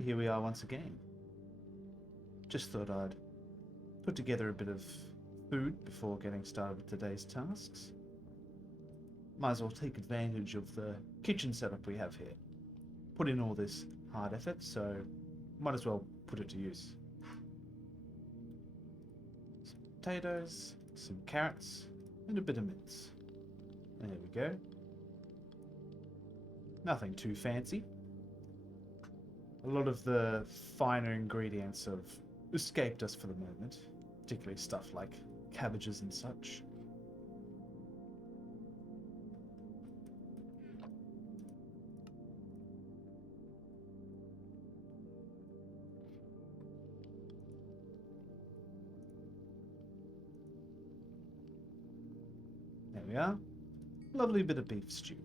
And here we are once again. Just thought I'd put together a bit of food before getting started with today's tasks. Might as well take advantage of the kitchen setup we have here. Put in all this hard effort, so might as well put it to use. Some potatoes, some carrots, and a bit of mince. There we go. Nothing too fancy. A lot of the finer ingredients have escaped us for the moment, particularly stuff like cabbages and such. There we are. Lovely bit of beef stew.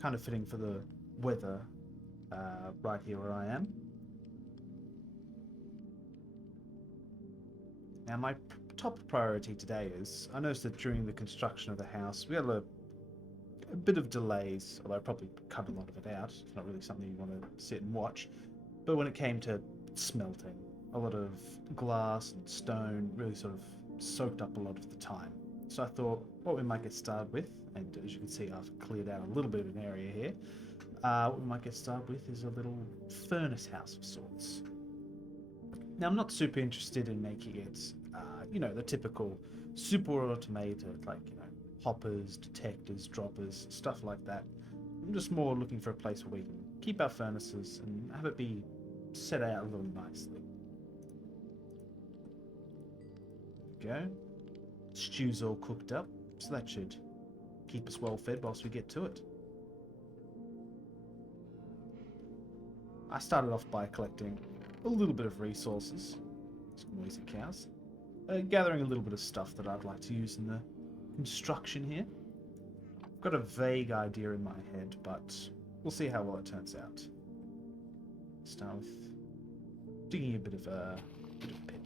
Kind of fitting for the weather right here where I am. Now my top priority today is, I noticed that during the construction of the house we had a bit of delays, although I probably cut a lot of it out. It's not really something you want to sit and watch. But when it came to smelting, a lot of glass and stone really sort of soaked up a lot of the time. So I thought what we might get started with, and as you can see I've cleared out a little bit of an area here, what we might get started with is a little furnace house of sorts. Now I'm not super interested in making it, the typical super automated, like, hoppers, detectors, droppers, stuff like that. I'm just more looking for a place where we can keep our furnaces and have it be set out a little nicely. There we go. Stew's all cooked up, so that should keep us well fed whilst we get to it. I started off by collecting a little bit of resources, some noisy cows, gathering a little bit of stuff that I'd like to use in the construction here. I've got a vague idea in my head, but we'll see how well it turns out. Start with digging a bit of a pit.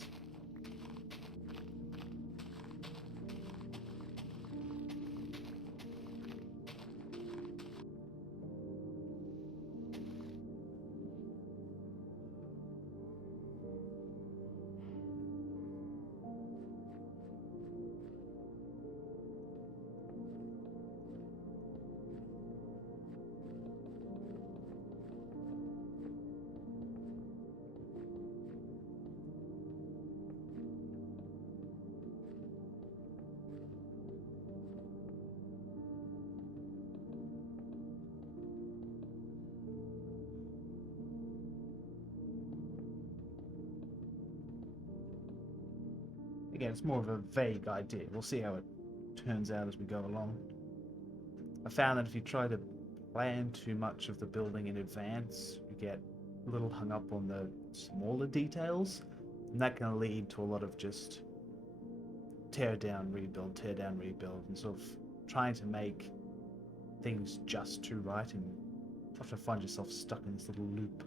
Again, it's more of a vague idea. We'll see how it turns out as we go along. I found that if you try to plan too much of the building in advance, you get a little hung up on the smaller details, and that can lead to a lot of just tear down, rebuild, and sort of trying to make things just too right, and often find yourself stuck in this little loop.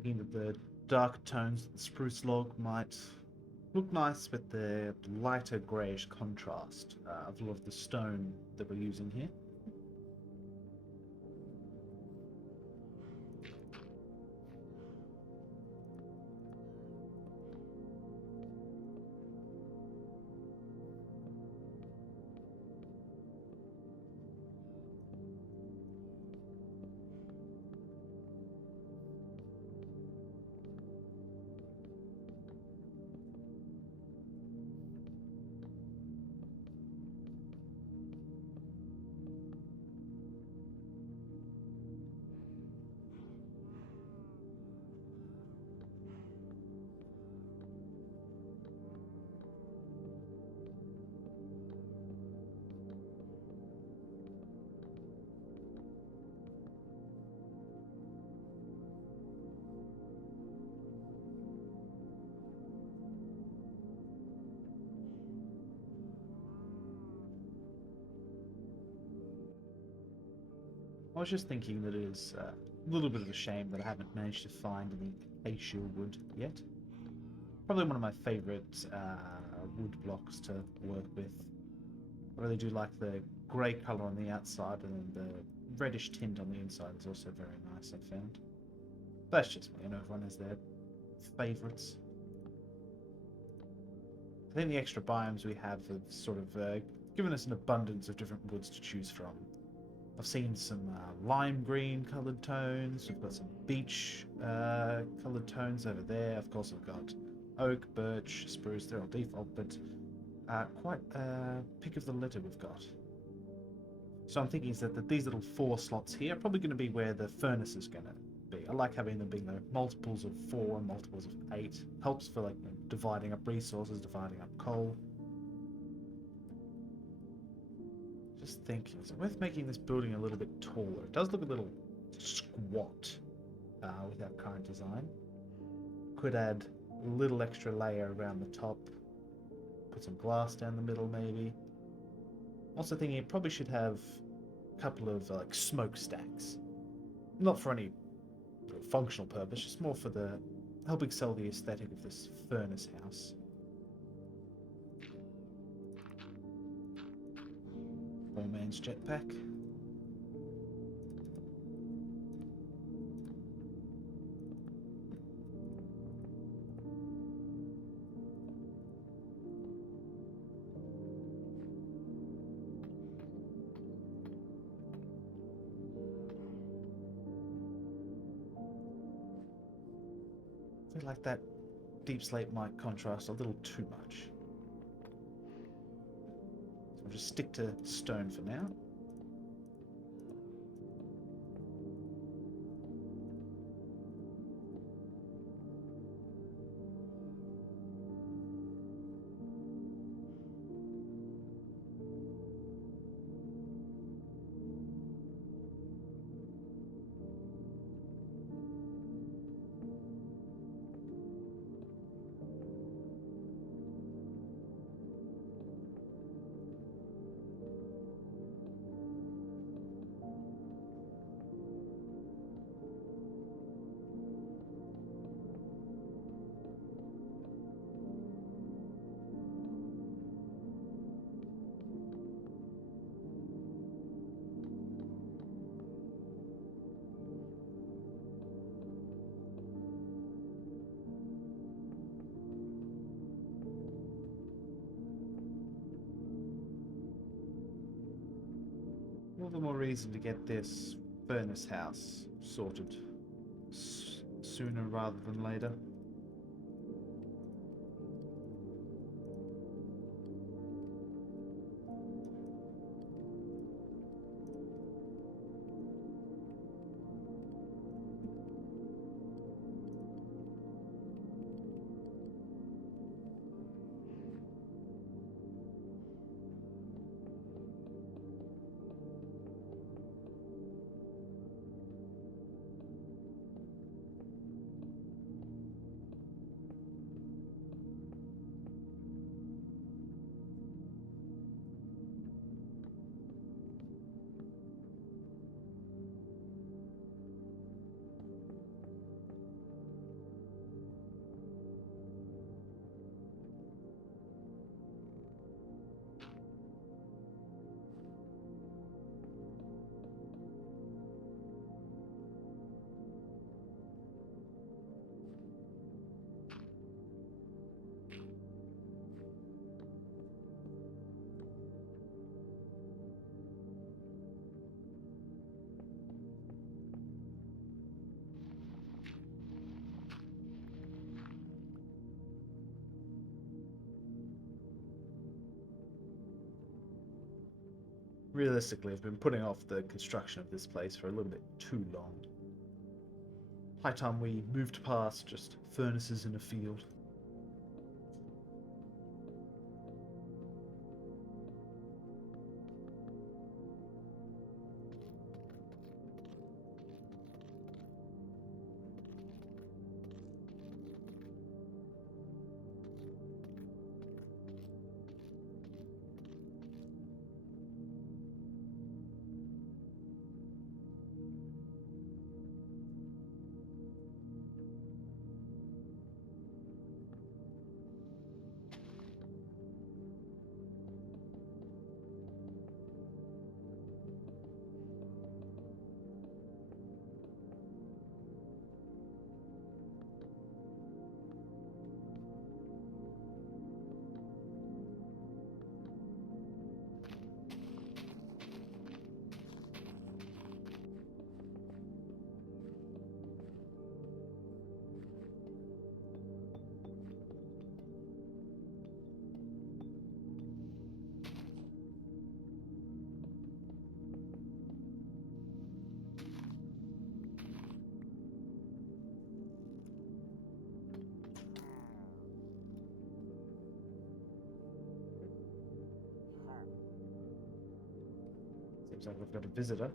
Thinking that the darker tones of the spruce log might look nice with the lighter greyish contrast of a lot of the stone that we're using here. I was just thinking that it is a little bit of a shame that I haven't managed to find any acacia wood yet. Probably one of my favourite wood blocks to work with. I really do like the grey colour on the outside, and then the reddish tint on the inside is also very nice, I've found. That's just me, everyone has their favourites. I think the extra biomes we have sort of given us an abundance of different woods to choose from. I've seen some lime green coloured tones. We've got some beech coloured tones over there. Of course, we've got oak, birch, spruce. They're all default, but quite a pick of the litter we've got. So I'm thinking is that these little 4 slots here are probably going to be where the furnace is going to be. I like having them being the multiples of 4 and multiples of 8. Helps for like dividing up resources, dividing up coal. Just thinking, is it worth making this building a little bit taller? It does look a little squat with our current design. Could add a little extra layer around the top. Put some glass down the middle, maybe. Also thinking it probably should have a couple of like smokestacks. Not for any functional purpose, just more for the helping sell the aesthetic of this furnace house. Poor man's jetpack. I feel like that deep slate might contrast a little too much. So I'll just stick to stone for now. All the more reason to get this furnace house sorted sooner rather than later. realistically, I've been putting off the construction of this place for a little bit too long. High time we moved past just furnaces in a field. Seems like we've got a visitor.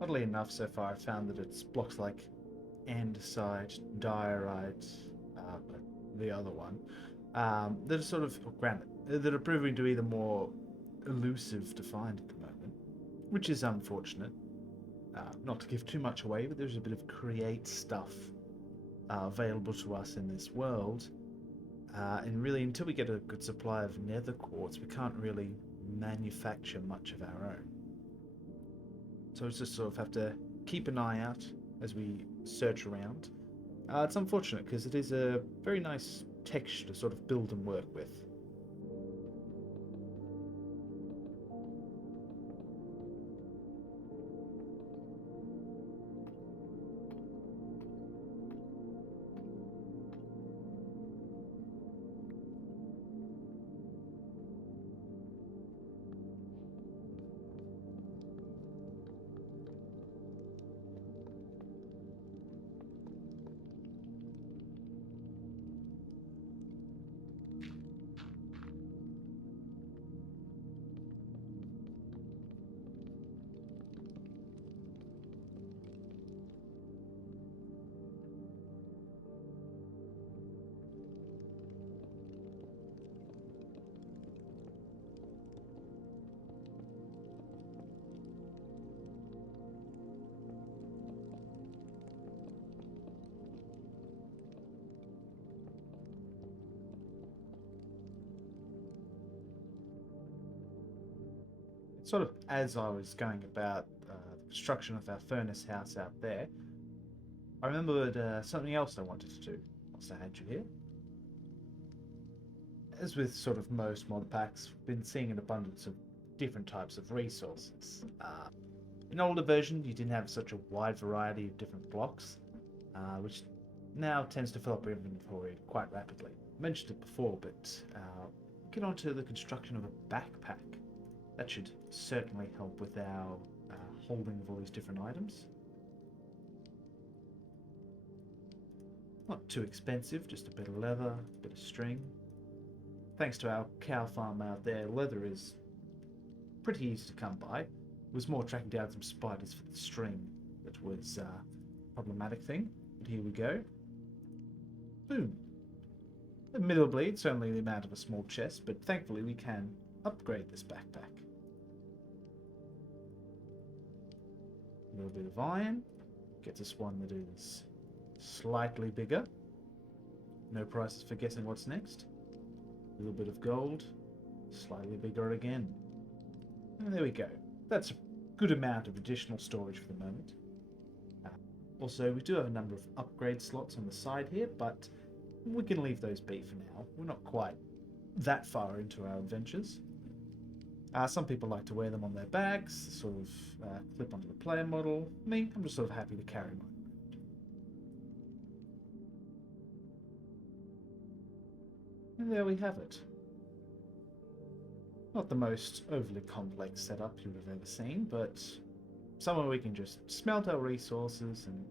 Oddly enough, so far I've found that it's blocks like andesite, diorite, the other one, that are sort of granite, that are proving to be the more elusive to find at the moment, which is unfortunate. Not to give too much away, but there's a bit of create stuff available to us in this world. And really, until we get a good supply of nether quartz, we can't really manufacture much of our own. So it's just sort of have to keep an eye out as we search around. It's unfortunate because it is a very nice texture to sort of build and work with. Sort of as I was going about the construction of our furnace house out there, I remembered something else I wanted to do whilst I had you here. As with sort of most mod packs, we've been seeing an abundance of different types of resources. In older versions, you didn't have such a wide variety of different blocks, which now tends to fill up your inventory quite rapidly. I mentioned it before, but get on to the construction of a backpack. That should certainly help with our holding of all these different items. Not too expensive, just a bit of leather, a bit of string. Thanks to our cow farm out there, leather is pretty easy to come by. It was more tracking down some spiders for the string that was a problematic thing. But here we go. Boom. Admittedly, it's only the amount of a small chest, but thankfully we can upgrade this backpack. A little bit of iron gets us one that is slightly bigger. No prices for guessing what's next. A little bit of gold, slightly bigger again. And there we go. That's a good amount of additional storage for the moment. Also, we do have a number of upgrade slots on the side here, but we can leave those be for now. We're not quite that far into our adventures. Some people like to wear them on their bags, sort of clip onto the player model. Me, I'm just sort of happy to carry mine. And there we have it. Not the most overly complex setup you would have ever seen, but somewhere we can just smelt our resources and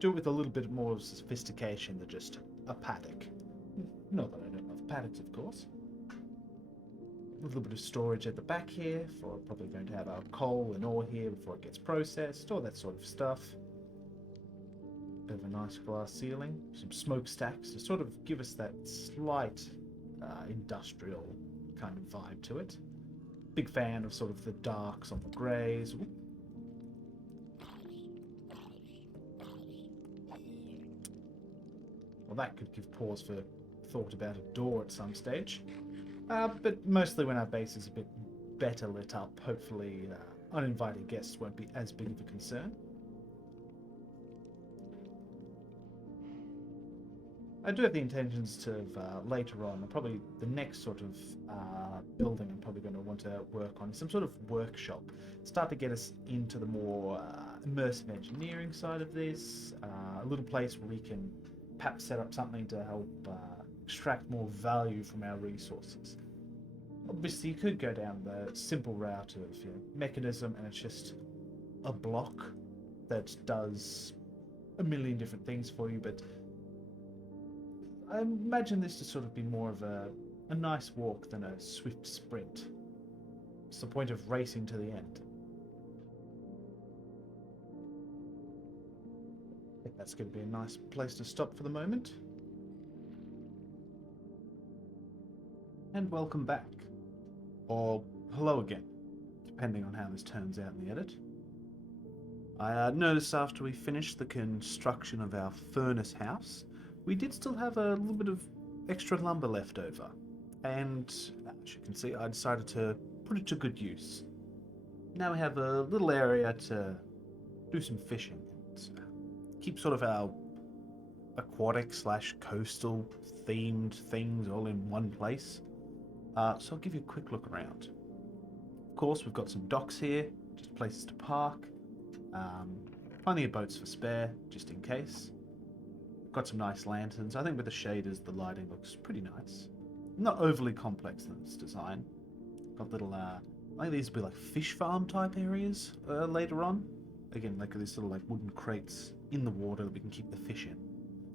do it with a little bit more sophistication than just a paddock. Not that I don't love paddocks, of course. A little bit of storage at the back here, for probably going to have our coal and ore here before it gets processed, all that sort of stuff. Bit of a nice glass ceiling, some smokestacks to sort of give us that slight industrial kind of vibe to it. Big fan of sort of the darks on the greys. Ooh. Well, that could give pause for thought about a door at some stage. But mostly when our base is a bit better lit up, hopefully uninvited guests won't be as big of a concern. I do have the intentions to, later on, probably the next sort of building I'm probably going to want to work on, some sort of workshop. Start to get us into the more immersive engineering side of this, a little place where we can perhaps set up something to help extract more value from our resources. Obviously, you could go down the simple route of mechanism, and it's just a block that does a million different things for you, but I imagine this to sort of be more of a nice walk than a swift sprint. It's the point of racing to the end. I think that's going to be a nice place to stop for the moment. And welcome back. Or hello again, depending on how this turns out in the edit. I noticed after we finished the construction of our furnace house, we did still have a little bit of extra lumber left over, and as you can see, I decided to put it to good use. Now we have a little area to do some fishing and keep sort of our aquatic / coastal themed things all in one place. So I'll give you a quick look around. Of course, we've got some docks here, just places to park. Plenty of boats for spare, just in case. Got some nice lanterns. I think with the shaders, the lighting looks pretty nice. Not overly complex in its design. Got little, I think these will be like fish farm type areas later on. Again, like these little like wooden crates in the water that we can keep the fish in.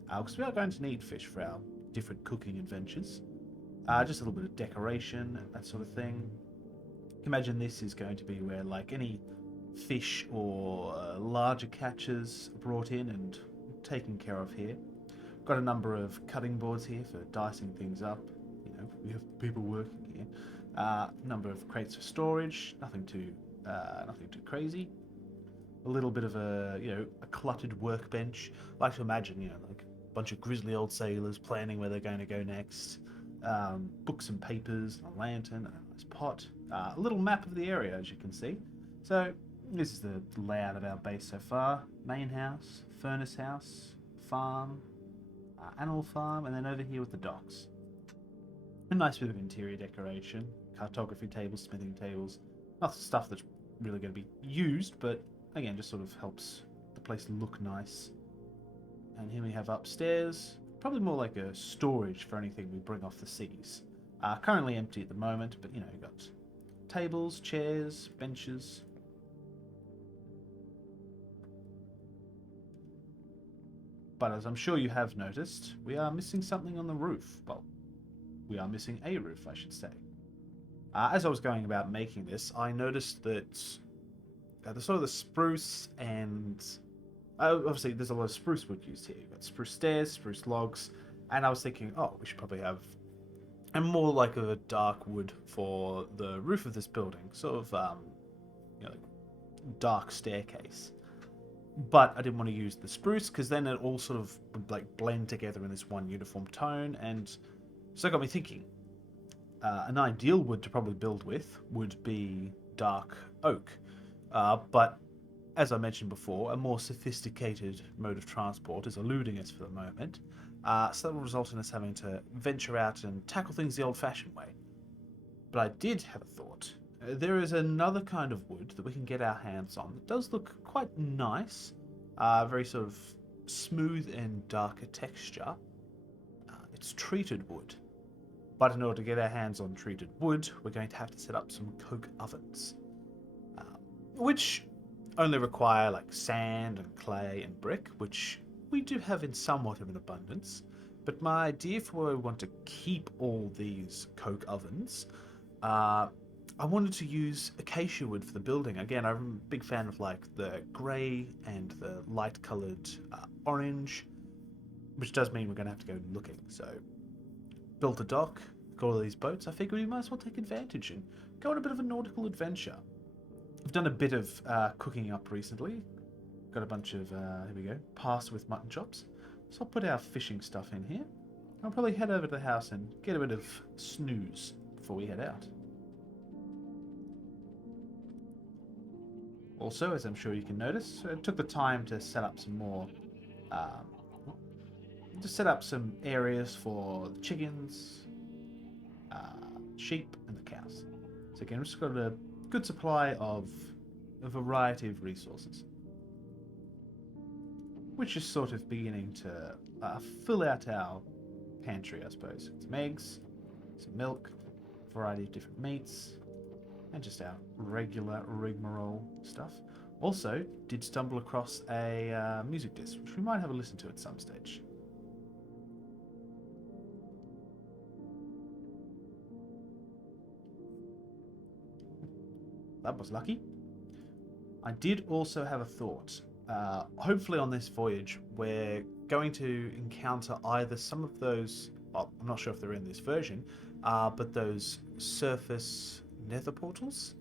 Because we are going to need fish for our different cooking adventures. Just a little bit of decoration, that sort of thing. Imagine this is going to be where like any fish or larger catches are brought in and taken care of here. Got a number of cutting boards here for dicing things up. We have people working here. Number of crates for storage. Nothing too crazy. A little bit of a cluttered workbench. I like to imagine like a bunch of grizzly old sailors planning where they're going to go next. Books and papers, a lantern, a nice pot. A little map of the area, as you can see. So this is the layout of our base so far. Main house, furnace house, farm, animal farm, and then over here with the docks. A nice bit of interior decoration, cartography tables, smithing tables. Not stuff that's really going to be used, but again, just sort of helps the place look nice. And here we have upstairs, probably more like a storage for anything we bring off the seas. Currently empty at the moment, but you know, you've got tables, chairs, benches. But as I'm sure you have noticed, we are missing something on the roof. Well, we are missing a roof, I should say. As I was going about making this, I noticed that the sort of the spruce and obviously there's a lot of spruce wood used here. You've got spruce stairs, spruce logs, and I was thinking, oh, we should probably have a more like a dark wood for the roof of this building, sort of you know, dark staircase. But I didn't want to use the spruce because then it all sort of would like blend together in this one uniform tone, and so it got me thinking. An ideal wood to probably build with would be dark oak, but as I mentioned before, a more sophisticated mode of transport is eluding us for the moment, so that will result in us having to venture out and tackle things the old-fashioned way. But I did have a thought. There is another kind of wood that we can get our hands on that does look quite nice, very sort of smooth and darker texture. It's treated wood. But in order to get our hands on treated wood, we're going to have to set up some coke ovens, which only require like sand and clay and brick, which we do have in somewhat of an abundance. But my idea for where we want to keep all these coke ovens, I wanted to use acacia wood for the building. Again, I'm a big fan of like the grey and the light coloured orange, which does mean we're going to have to go looking. So built a dock, got all these boats. I figured we might as well take advantage and go on a bit of a nautical adventure. I've done a bit of cooking up recently. Got a bunch of, here we go, pasta with mutton chops. So I'll put our fishing stuff in here. I'll probably head over to the house and get a bit of snooze before we head out. Also, as I'm sure you can notice, I took the time to set up some more, to set up some areas for the chickens, sheep, and the cows. So again, we've just got a good supply of a variety of resources, which is sort of beginning to fill out our pantry, I suppose. Some eggs, some milk, a variety of different meats, and just our regular rigmarole stuff. Also, did stumble across a music disc, which we might have a listen to at some stage. That was lucky. I did also have a thought. Hopefully on this voyage, we're going to encounter either some of those, well, I'm not sure if they're in this version, but those surface nether portals,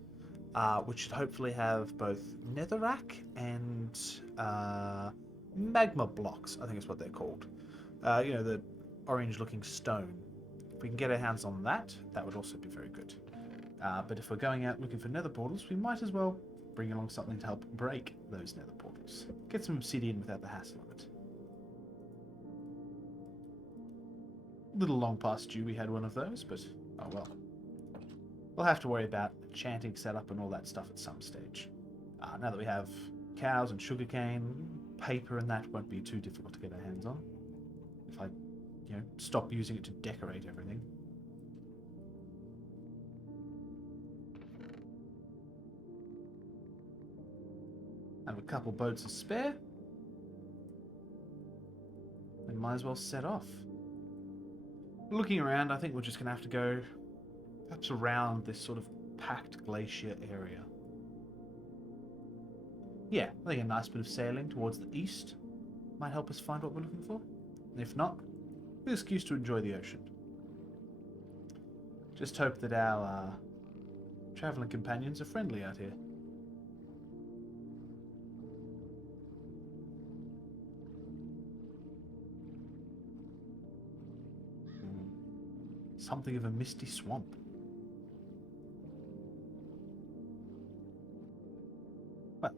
which should hopefully have both netherrack and magma blocks, I think is what they're called. You know, the orange looking stone. If we can get our hands on that, that would also be very good. But if we're going out looking for nether portals, we might as well bring along something to help break those nether portals. Get some obsidian without the hassle of it. A little long past due we had one of those, but oh well. We'll have to worry about enchanting setup and all that stuff at some stage. Now that we have cows and sugarcane, paper and that won't be too difficult to get our hands on. If I, you know, stop using it to decorate everything. Have a couple boats to spare. We might as well set off. Looking around, I think we're just going to have to go perhaps around this sort of packed glacier area. Yeah, I think a nice bit of sailing towards the east might help us find what we're looking for. And if not, an excuse to enjoy the ocean. Just hope that our travelling companions are friendly out here. Something of a misty swamp.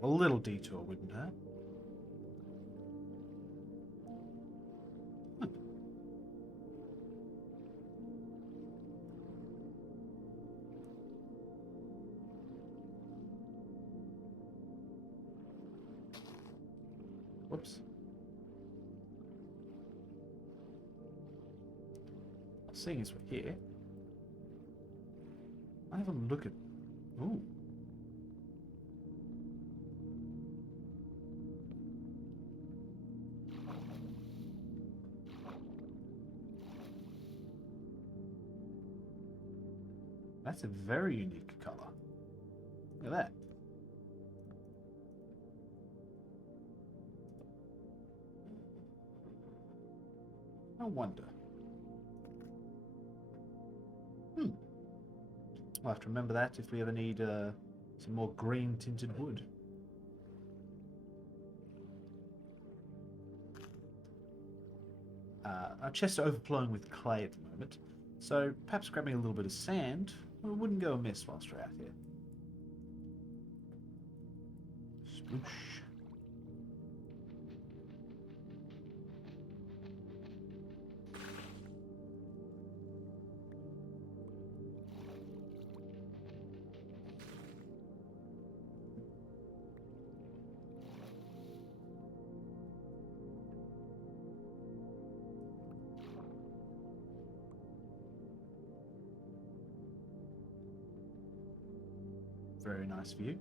A little detour wouldn't hurt. Hmm. Whoops. Seeing as we're here, I have a look at. Ooh. That's a very unique colour. Look at that. I wonder. We'll have to remember that if we ever need some more green tinted wood. Our chests are overflowing with clay at the moment, so perhaps grabbing a little bit of sand wouldn't go amiss whilst we're out here. Sploosh. Very nice view.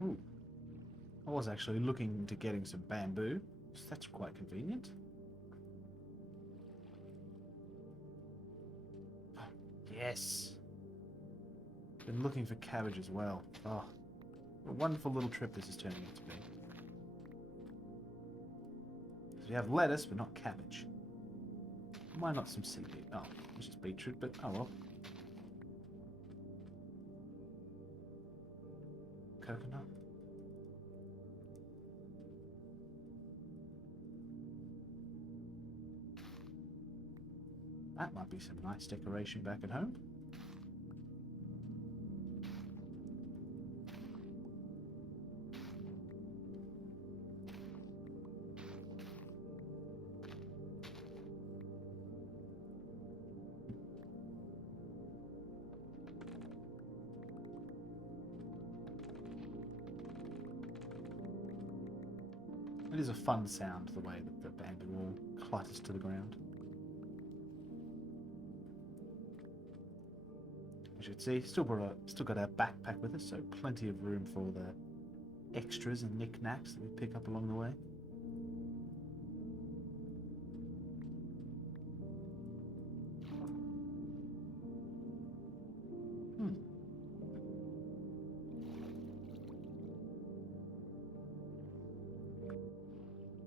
Ooh. I was actually looking into getting some bamboo, so that's quite convenient. Oh, yes. Been looking for cabbage as well. Oh, what a wonderful little trip this is turning out to be. So we have lettuce, but not cabbage. Why not some seaweed? Oh, it's just beetroot, but oh well. Coconut. That might be some nice decoration back at home. It is a fun sound, the way that the bamboo all clatters to the ground. As you can see, still got our backpack with us, so plenty of room for all the extras and knickknacks that we pick up along the way.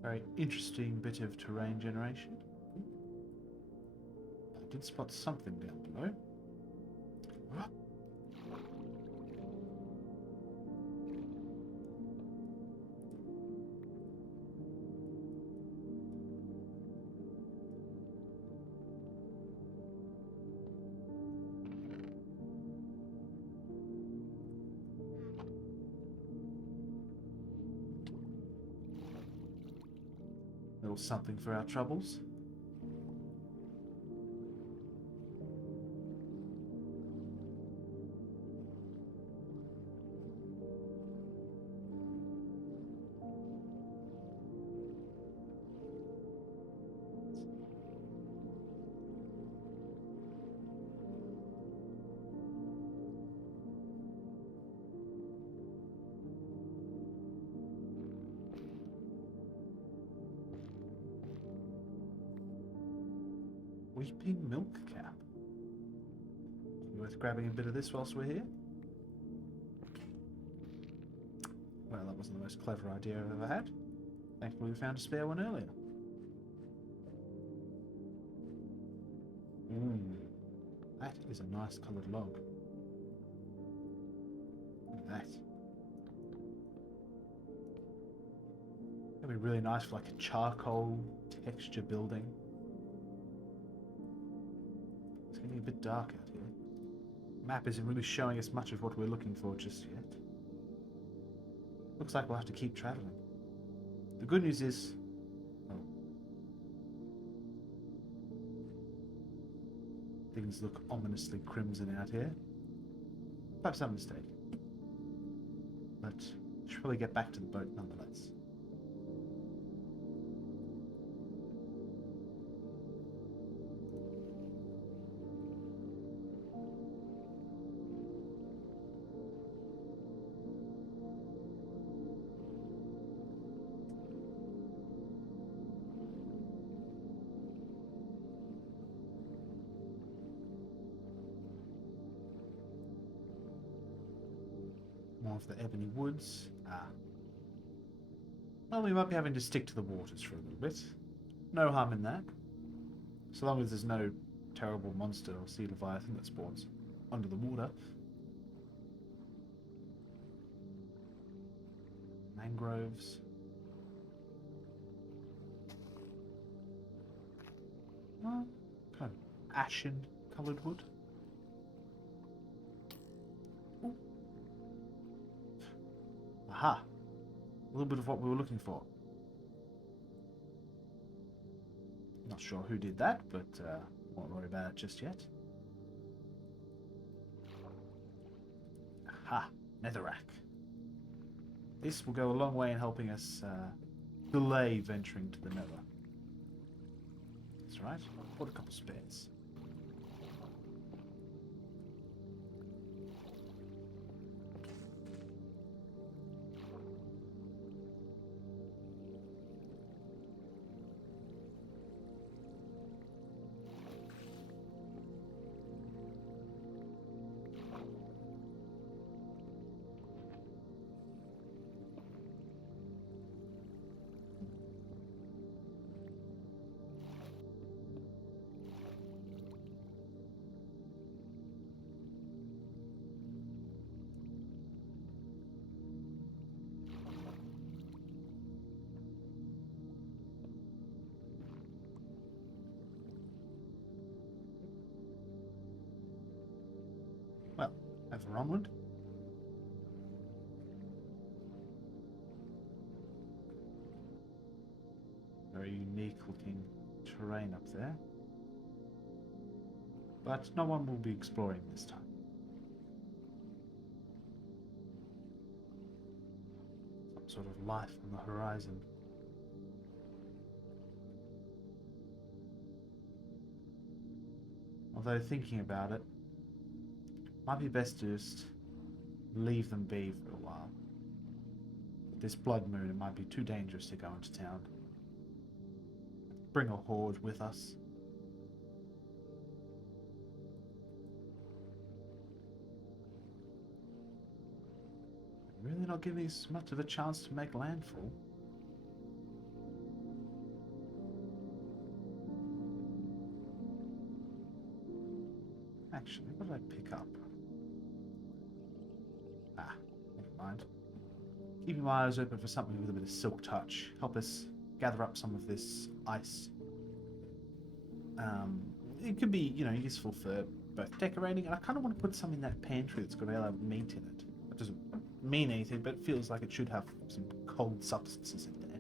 Very interesting bit of terrain generation. I did spot something down below. Little something for our troubles. Weeping milk cap. Worth grabbing a bit of this whilst we're here. Well, that wasn't the most clever idea I've ever had. Thankfully we found a spare one earlier. That is a nice coloured log. Look at that. Be really nice for like a charcoal texture building. It's getting a bit dark out here. Map isn't really showing us much of what we're looking for just yet. Looks like we'll have to keep traveling. The good news is... Oh. Things look ominously crimson out here. Perhaps I'm mistaken. But we should probably get back to the boat nonetheless. More of the ebony woods. Well, we might be having to stick to the waters for a little bit. No harm in that. So long as there's no terrible monster or sea leviathan that spawns under the water. Mangroves. Kind of ashen coloured wood. Ooh. Aha! A little bit of what we were looking for. Not sure who did that, but won't worry about it just yet. Aha! Netherrack. This will go a long way in helping us delay venturing to the Nether. That's right. Bought a couple spares. Well, over onward. Very unique looking terrain up there. But no one will be exploring this time. Some sort of life on the horizon. Although thinking about it, might be best to just leave them be for a while. With this blood moon, it might be too dangerous to go into town. Bring a horde with us. Really not giving us much of a chance to make landfall. Actually, what did I pick up? Never mind. Keeping my eyes open for something with a bit of silk touch. Help us gather up some of this ice. It could be, useful for both decorating, and I kind of want to put some in that pantry that's got a lot of meat in it. It doesn't mean anything, but it feels like it should have some cold substances in there.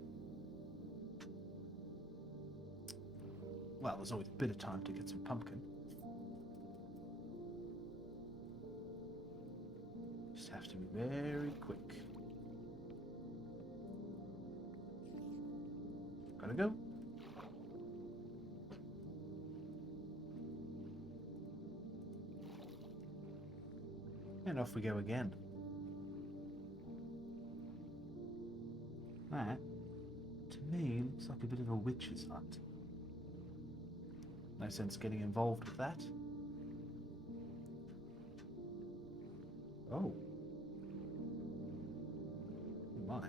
Well, there's always a bit of time to get some pumpkin. Just have to be very quick. Gotta go. And off we go again. That, to me, looks like a bit of a witch's hut. No sense getting involved with that. Oh. My.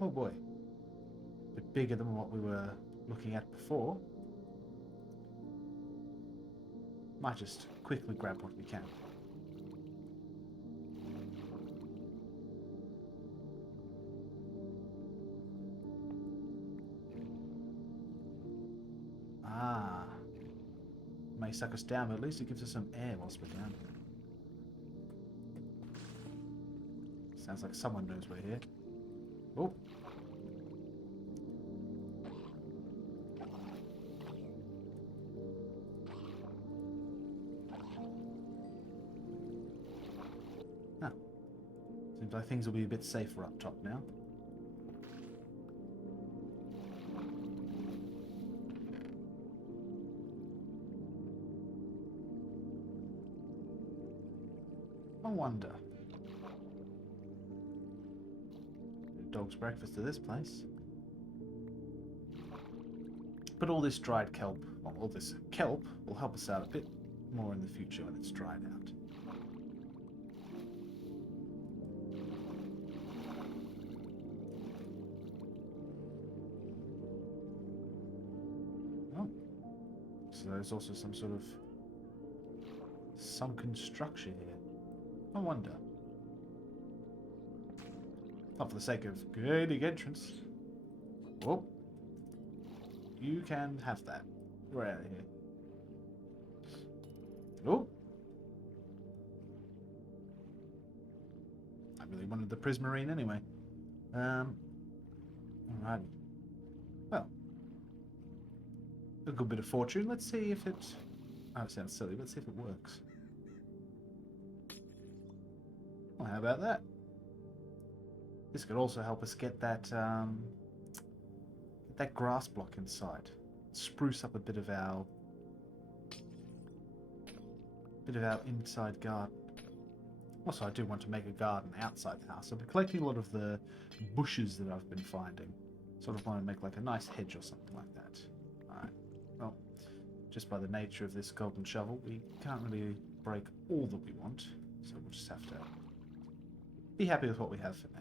Oh boy. A bit bigger than what we were looking at before. Might just quickly grab what we can. may suck us down, but at least it gives us some air whilst we're down here. Sounds like someone knows we're here. Oh. Ah. Seems like things will be a bit safer up top now. I wonder. Dog's breakfast to this place. But all this dried kelp, well, all this kelp will help us out a bit more in the future when it's dried out. Oh. So there's also some sort of sunken structure here. I wonder. Not for the sake of gaining entrance. Oh. You can have that. We're out of here. Oh. I really wanted the prismarine anyway. Alright. Well. A good bit of fortune. Let's see if it... Oh, it sounds silly. Let's see if it works. Well, how about that? This could also help us get that that grass block inside. Spruce up a bit of our inside garden. Also, I do want to make a garden outside the house. I've been collecting a lot of the bushes that I've been finding. Sort of want to make like a nice hedge or something like that. Alright. Well, just by the nature of this golden shovel, we can't really break all that we want. So we'll just have to be happy with what we have for now.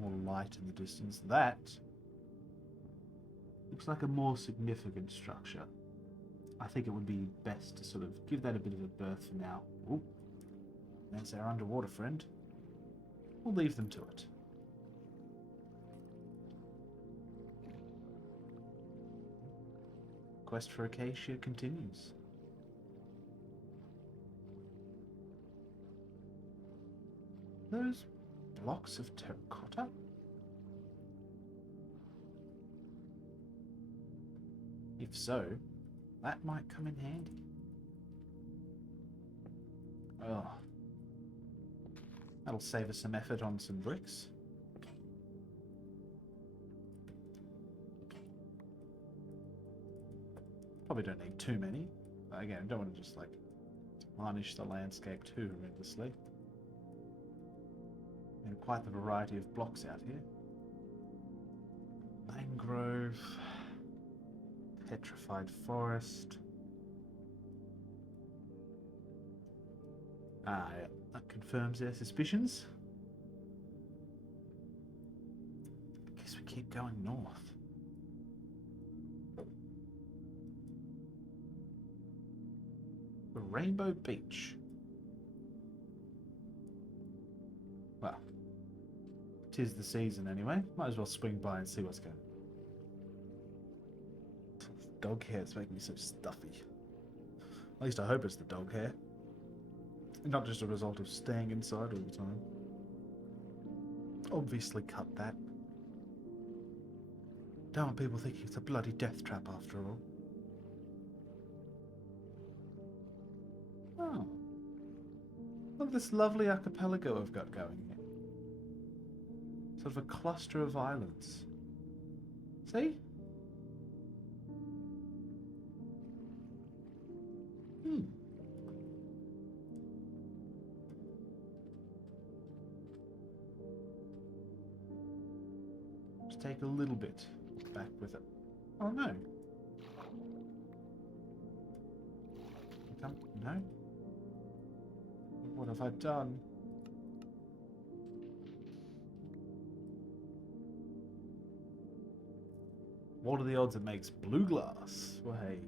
More light in the distance. That looks like a more significant structure. I think it would be best to sort of give that a bit of a berth for now. Ooh. There's our underwater friend. We'll leave them to it. Quest for Acacia continues. Those blocks of terracotta? If so, that might come in handy. Oh. That'll save us some effort on some bricks. Probably don't need too many. But again, I don't want to just like tarnish the landscape too horrendously. And quite the variety of blocks out here. Mangrove, petrified forest. Ah, yeah, that confirms their suspicions. I guess we keep going north. The Rainbow Beach. Well, 'tis the season anyway. Might as well swing by and see what's going on. Dog hair is making me so stuffy. At least I hope it's the dog hair. And not just a result of staying inside all the time. Obviously cut that. Don't want people thinking it's a bloody death trap after all. Oh. Look at this lovely archipelago I've got going here. Sort of a cluster of islands. See? Just take a little bit back with it. Oh no. No? What have I done? What are the odds it makes blue glass? Well, hey.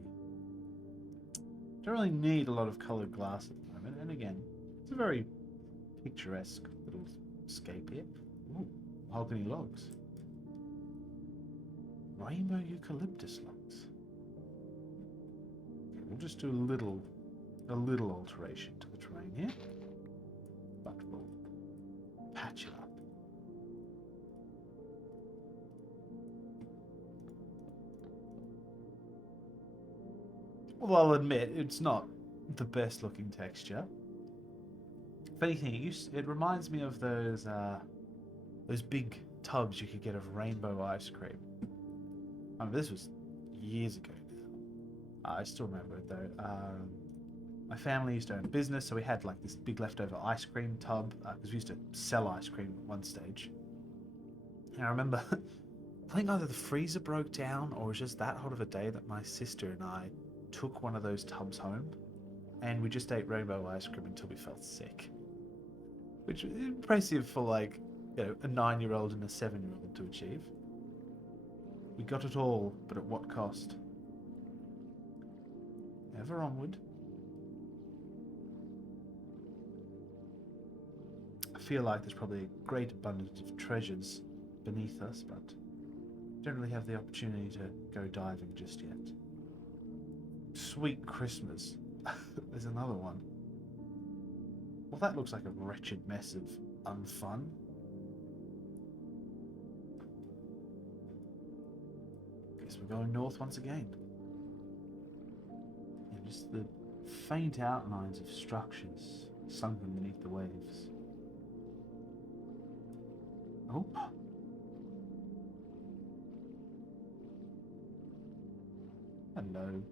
Don't really need a lot of coloured glass at the moment, and again, it's a very picturesque little scape here. Ooh, mahogany logs. Rainbow eucalyptus logs. just do a little alteration to the terrain here, but we'll patch it up. Well, I'll admit, it's not the best looking texture. If anything, it reminds me of those big tubs you could get of rainbow ice cream. I mean, this was years ago now. I still remember it though. My family used to own a business, so we had like this big leftover ice cream tub because we used to sell ice cream at one stage. And I remember, I think either the freezer broke down or it was just that hot of a day that my sister and I took one of those tubs home, and we just ate rainbow ice cream until we felt sick. Which is impressive for like, you know, a 9-year-old and a 7-year-old to achieve. We got it all, but at what cost? Ever onward. I feel like there's probably a great abundance of treasures beneath us, but don't really have the opportunity to go diving just yet. Sweet Christmas. There's another one. Well, that looks like a wretched mess of unfun. Guess we're going north once again. And just the faint outlines of structures sunken beneath the waves. Oh. Hello.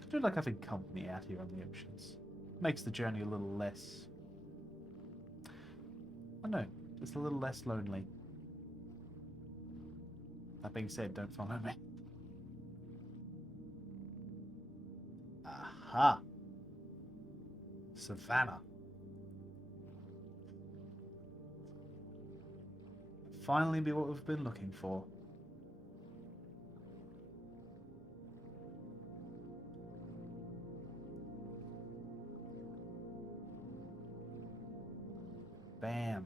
I do like having company out here on the oceans. Makes the journey a little less... I know, just a little less lonely. That being said, don't follow me. Aha! Savannah. Finally be what we've been looking for. Bam.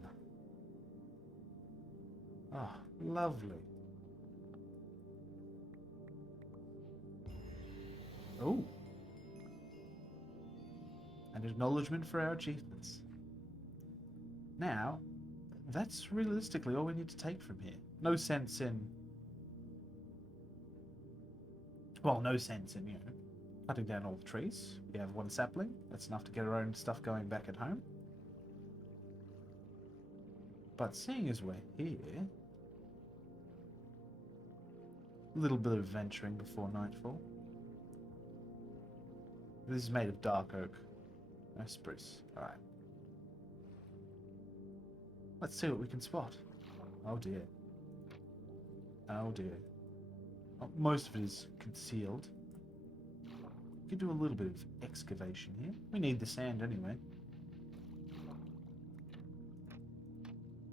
Oh, lovely. Oh. An acknowledgement for our achievements. Now, that's realistically all we need to take from here. No sense in... Well, no sense in, you know, cutting down all the trees. We have one sapling. That's enough to get our own stuff going back at home. But seeing as we're here, a little bit of venturing before nightfall. This is made of dark oak, no spruce. Alright. Let's see what we can spot. Oh dear. Oh dear. Oh, most of it is concealed. We can do a little bit of excavation here. We need the sand anyway.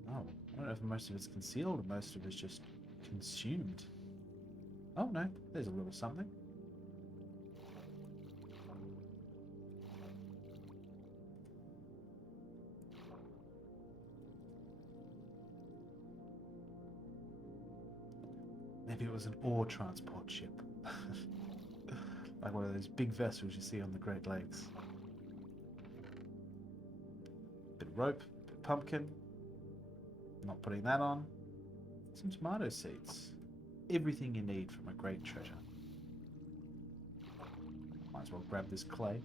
Oh, I don't know if most of it's concealed or most of it's just consumed. Oh no, there's a little something. Maybe it was an ore transport ship. Like one of those big vessels you see on the Great Lakes. Bit of rope, bit of pumpkin. Not putting that on. Some tomato seeds. Everything you need from a great treasure. Might as well grab this clay.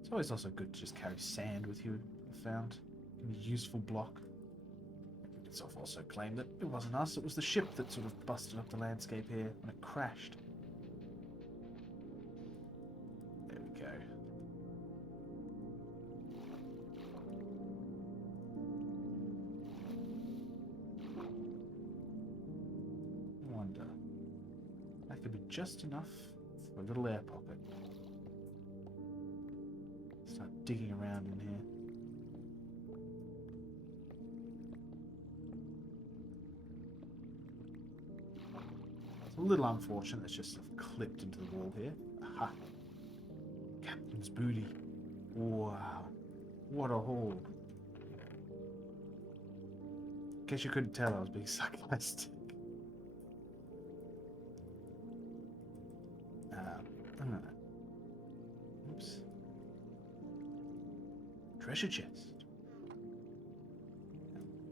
It's always also good to just carry sand with you, I found. A useful block. We can sort of also claim that it wasn't us, it was the ship that sort of busted up the landscape here when it crashed. There we go. Wonder. That could be just enough for a little air pocket. Start digging around in here. It's a little unfortunate it's just sort of clipped into the wall here. Aha! Captain's booty. Wow. What a haul. In case you couldn't tell, I was being sarcastic. Oops. Treasure chest.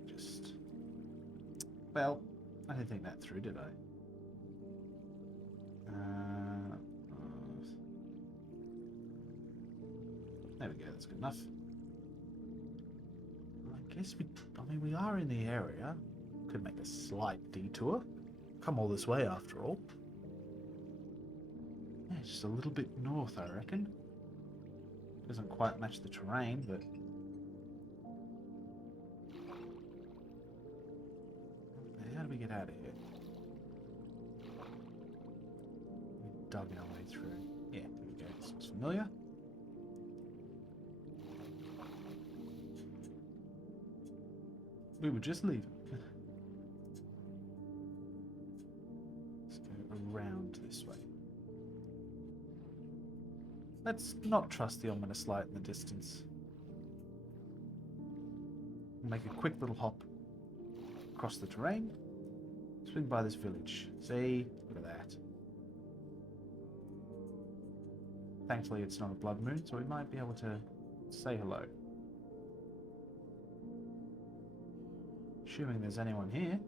Just... Well, I didn't think that through, did I? There we go, that's good enough. I guess we are in the area. Could make a slight detour. Come all this way after all. Yeah, just a little bit north, I reckon. Doesn't quite match the terrain, but... How do we get out of here? We dug our way through. Yeah, there we go. This looks familiar. We were just leaving. Let's go around this way. Let's not trust the ominous light in the distance. We'll make a quick little hop across the terrain. Swing by this village. See? Look at that. Thankfully it's not a blood moon, so we might be able to say hello. Assuming there's anyone here.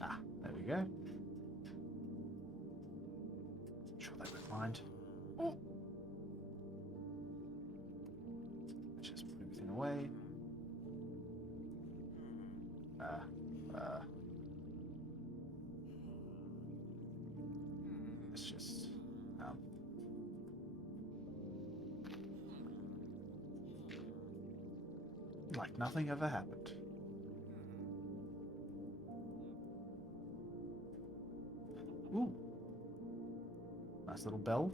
Ah, there we go. Sure they won't mind. Oh. Just put everything away. It's just like nothing ever happened. Ooh. Nice little bell.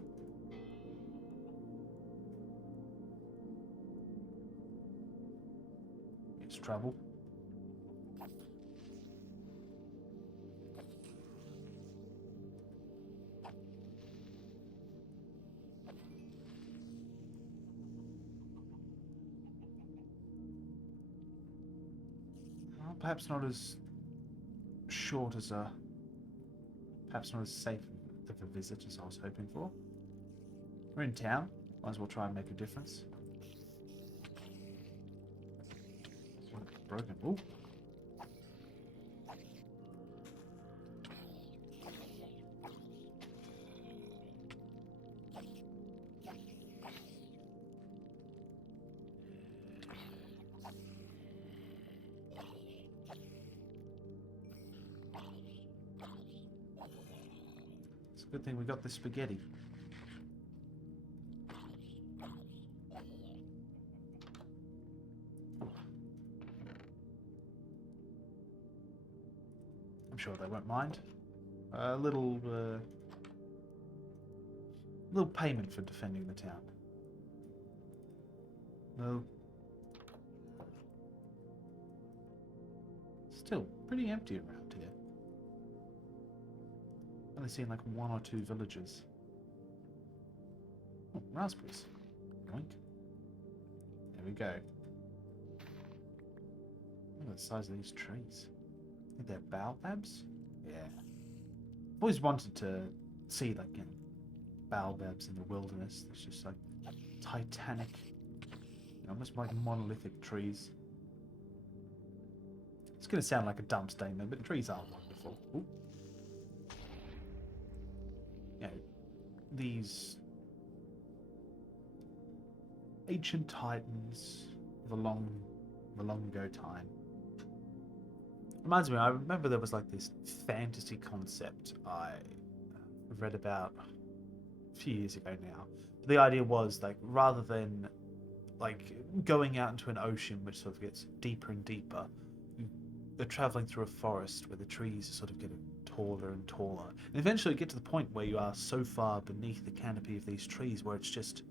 It's trouble. Well, perhaps not as short as a... Perhaps not as safe of a visit as I was hoping for. We're in town. Might as well try and make a difference. What a broken... Ooh. It's a good thing we got the spaghetti. I'm sure they won't mind. A little payment for defending the town. No. Still pretty empty around here. Only seen like one or two villagers. Oh, raspberries. Yoink. There we go. Look at the size of these trees. I think they're baobabs? Yeah. I've always wanted to see like baobabs in the wilderness. It's just like titanic, almost like monolithic trees. It's going to sound like a dumb statement, but trees are wonderful. Ooh. These ancient titans of a long ago time. Reminds me, I remember there was like this fantasy concept I read about a few years ago now. The idea was like rather than like going out into an ocean which sort of gets deeper and deeper, you're traveling through a forest where the trees are sort of getting taller and taller. And eventually you get to the point where you are so far beneath the canopy of these trees where it's just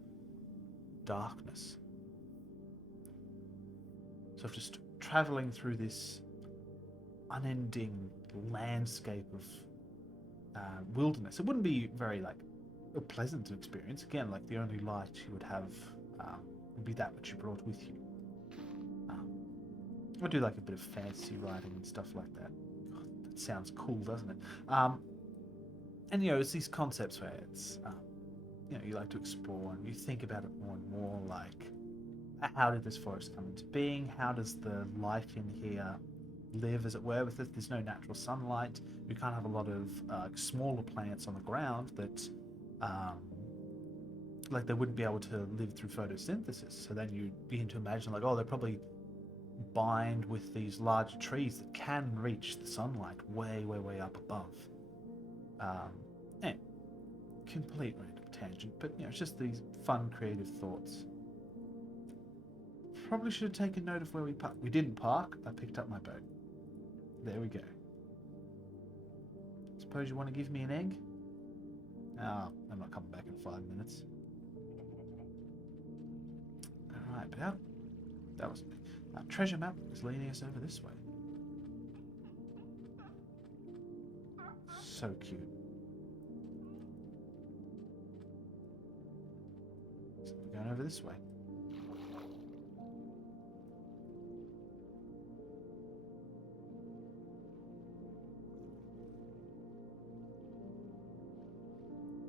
darkness. So just traveling through this unending landscape of wilderness. It wouldn't be very like a pleasant experience. Again, like the only light you would have would be that which you brought with you. I do like a bit of fantasy writing and stuff like that. God, It sounds cool, doesn't it? And it's these concepts where it's you like to explore and you think about it more and more. Like, how did this forest come into being? How does the life in here live, as it were, with it? There's no natural sunlight. We can't have a lot of smaller plants on the ground that, like, they wouldn't be able to live through photosynthesis. So then you begin to imagine, like, oh, they're probably bind with these large trees that can reach the sunlight way, way, way up above. And complete random tangent, but it's just these fun, creative thoughts. Probably should have taken note of where we parked. We didn't park. I picked up my boat. There we go. Suppose you want to give me an egg? Oh, I'm not coming back in 5 minutes. Alright, but that was me. Our treasure map is leading us over this way. So cute. So we're going over this way.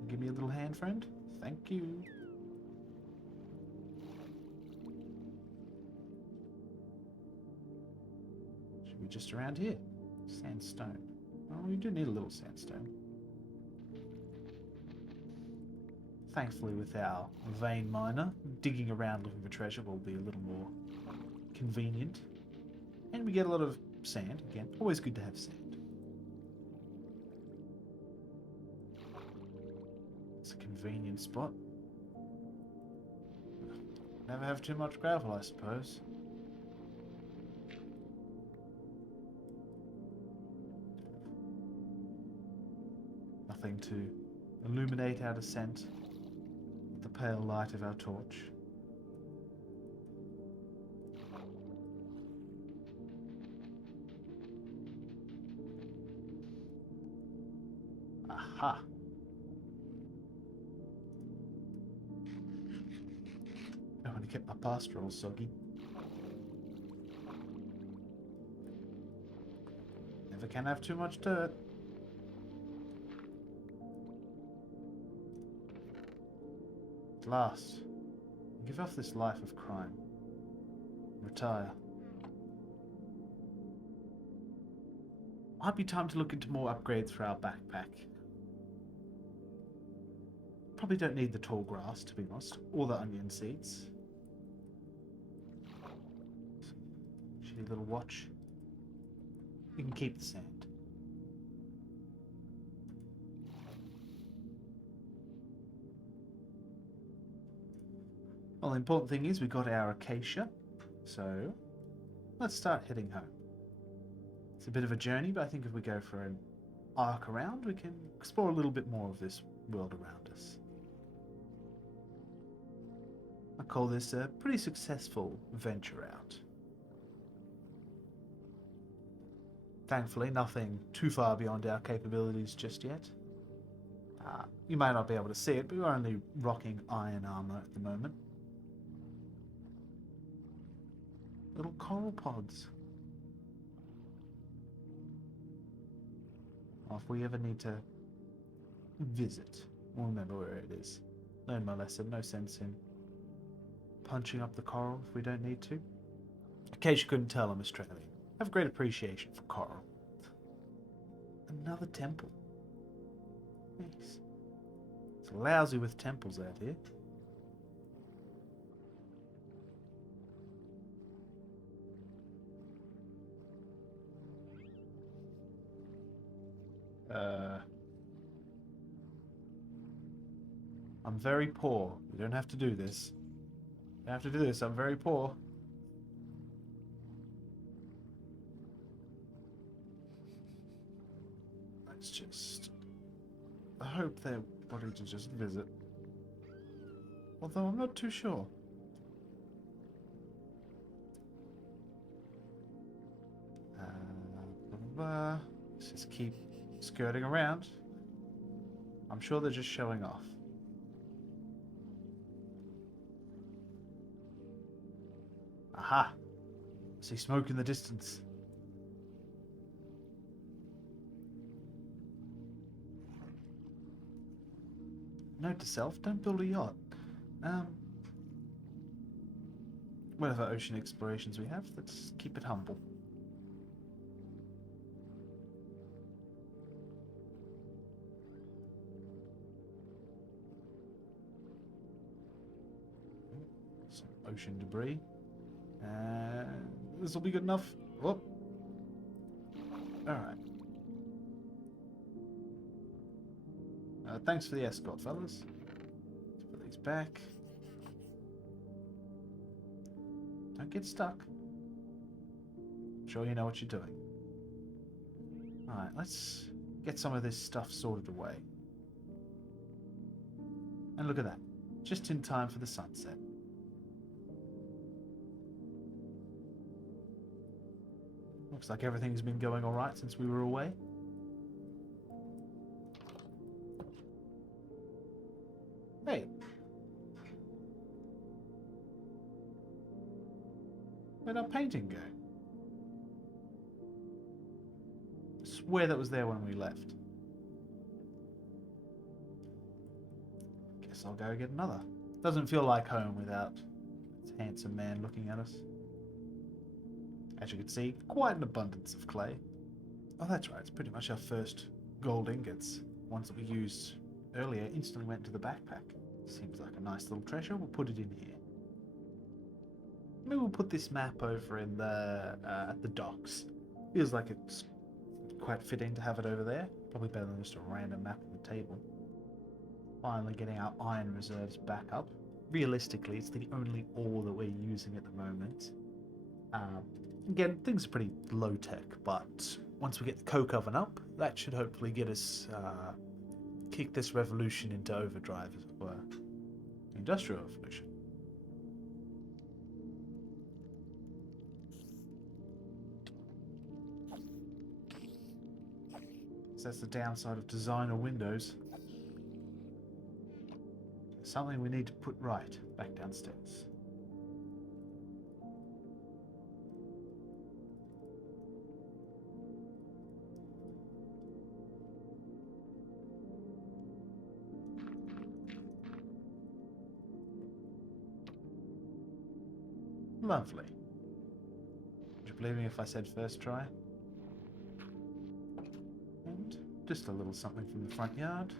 Give me a little hand, friend. Thank you. Should be just around here. Sandstone. Oh, we do need a little sandstone. Thankfully, with our vein miner, digging around looking for treasure will be a little more convenient. And we get a lot of sand. Again, always good to have sand. It's a convenient spot. Never have too much gravel, I suppose. Nothing to illuminate our descent with the pale light of our torch. Aha! I want to get my pasta all soggy. Never can have too much dirt. At last, give off this life of crime. Retire. Might be time to look into more upgrades for our backpack. Probably don't need the tall grass, to be honest, or the onion seeds. Shitty little watch. You can keep the sand. Well, the important thing is we got our acacia, so let's start heading home. It's a bit of a journey, but I think if we go for an arc around, we can explore a little bit more of this world around us. I call this a pretty successful venture out. Thankfully, nothing too far beyond our capabilities just yet. You may not be able to see it, but we're only rocking iron armor at the moment. Little coral pods. Well, if we ever need to visit, we'll remember where it is. Learn my lesson. No sense in punching up the coral if we don't need to. In case you couldn't tell, I'm Australian. I have a great appreciation for coral. Another temple. Nice. It's lousy with temples out here. I'm very poor. You don't have to do this. You don't have to do this. I'm very poor. Let's just... I hope they're wanting to just visit. Although I'm not too sure. Let's just keep skirting around. I'm sure they're just showing off. Aha! I see smoke in the distance. Note to self, don't build a yacht. Um, whatever ocean explorations we have, let's keep it humble. Some ocean debris. This will be good enough. Whoop. Alright. Thanks for the escort, fellas. Let's put these back. Don't get stuck. I'm sure you know what you're doing. Alright, let's get some of this stuff sorted away. And look at that. Just in time for the sunset. Looks like everything's been going alright since we were away. Hey. Where'd our painting go? I swear that was there when we left. Guess I'll go get another. Doesn't feel like home without this handsome man looking at us. As you can see, quite an abundance of clay. Oh, that's right. It's pretty much our first gold ingots. Ones that we used earlier instantly went into the backpack. Seems like a nice little treasure. We'll put it in here. Maybe we'll put this map over in the at the docks. Feels like it's quite fitting to have it over there. Probably better than just a random map on the table. Finally getting our iron reserves back up. Realistically, it's the only ore that we're using at the moment. Again, things are pretty low-tech, but once we get the coke oven up, that should hopefully get us, kick this revolution into overdrive, as it were. Industrial revolution. So that's the downside of designer windows. Something we need to put right back downstairs. Lovely. Would you believe me if I said first try? And just a little something from the front yard.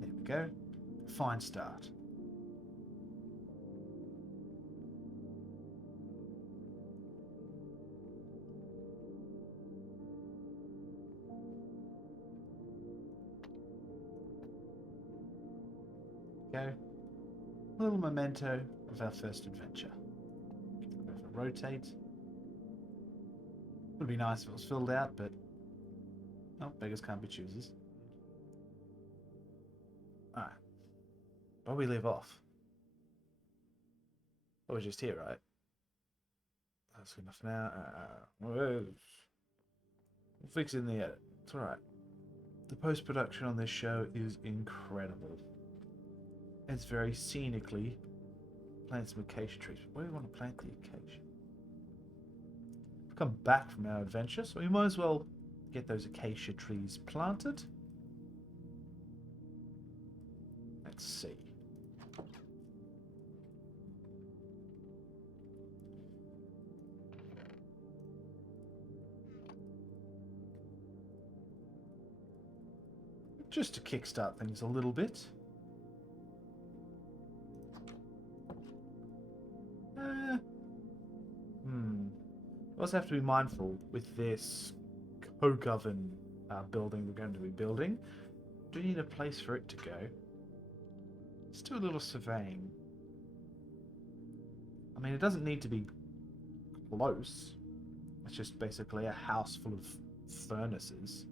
There we go. Fine start. Go. A little memento of our first adventure. Rotate. Would be nice if it was filled out, but no, beggars can't be choosers. Alright. Where we leave off? Oh, we're just here, right? That's enough now. We'll fix it in the edit. It's alright. The post-production on this show is incredible. It's very scenically plant some acacia trees. Where do we want to plant the acacia? We've come back from our adventure, so we might as well get those acacia trees planted. Let's see. Just to kickstart things a little bit. We also have to be mindful with this coke oven building we're going to be building. Do we need a place for it to go? Let's do a little surveying. I mean, it doesn't need to be close. It's just basically a house full of furnaces.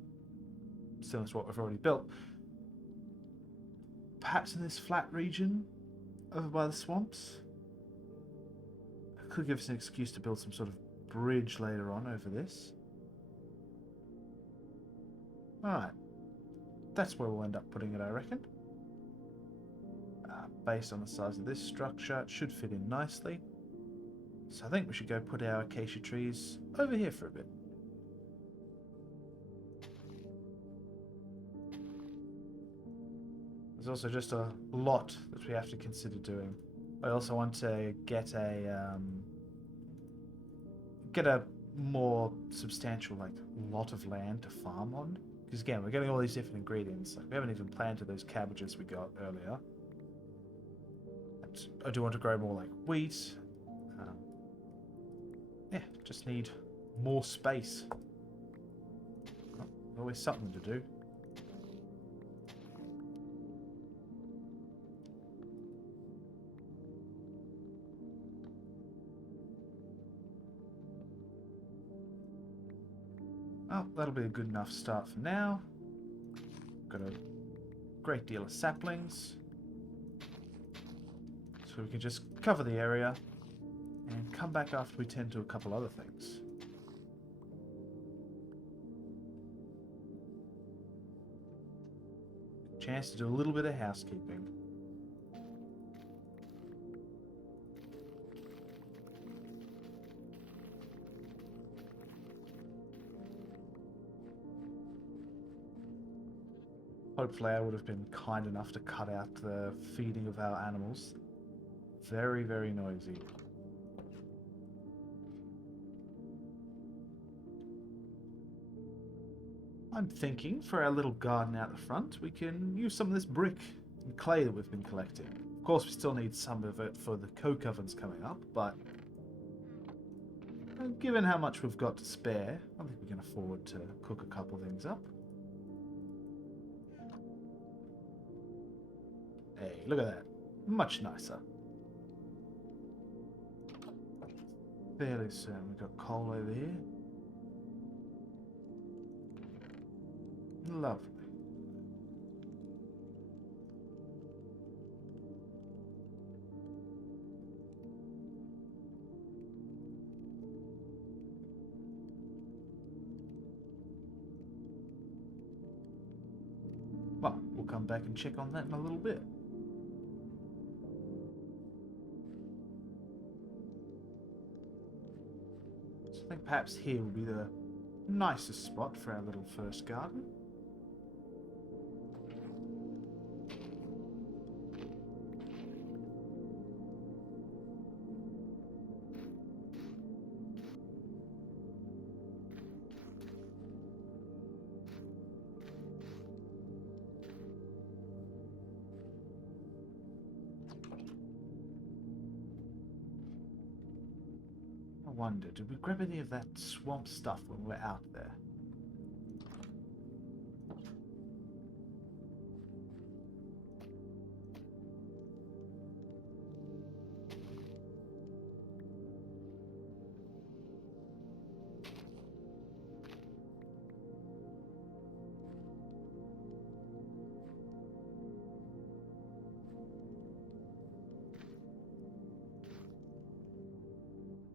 Similar to what we've already built. Perhaps in this flat region over by the swamps? It could give us an excuse to build some sort of bridge later on over this. Alright. That's where we'll end up putting it, I reckon. Based on the size of this structure, it should fit in nicely. So I think we should go put our acacia trees over here for a bit. There's also just a lot that we have to consider doing. I also want to get a more substantial lot of land to farm on. Because again, we're getting all these different ingredients. Like, we haven't even planted those cabbages we got earlier. And I do want to grow more like wheat. Yeah, just need more space. Oh, always something to do. Oh, that'll be a good enough start for now. Got a great deal of saplings. So we can just cover the area and come back after we tend to a couple other things. Chance to do a little bit of housekeeping. Hopefully I would have been kind enough to cut out the feeding of our animals. Very, very noisy. I'm thinking for our little garden out the front, we can use some of this brick and clay that we've been collecting. Of course, we still need some of it for the coke ovens coming up, but given how much we've got to spare, I think we can afford to cook a couple things up. Hey, look at that. Much nicer. Fairly soon. We've got coal over here. Lovely. Well, we'll come back and check on that in a little bit. So I think perhaps here will be the nicest spot for our little first garden. I wonder, did we grab any of that swamp stuff when we're out there?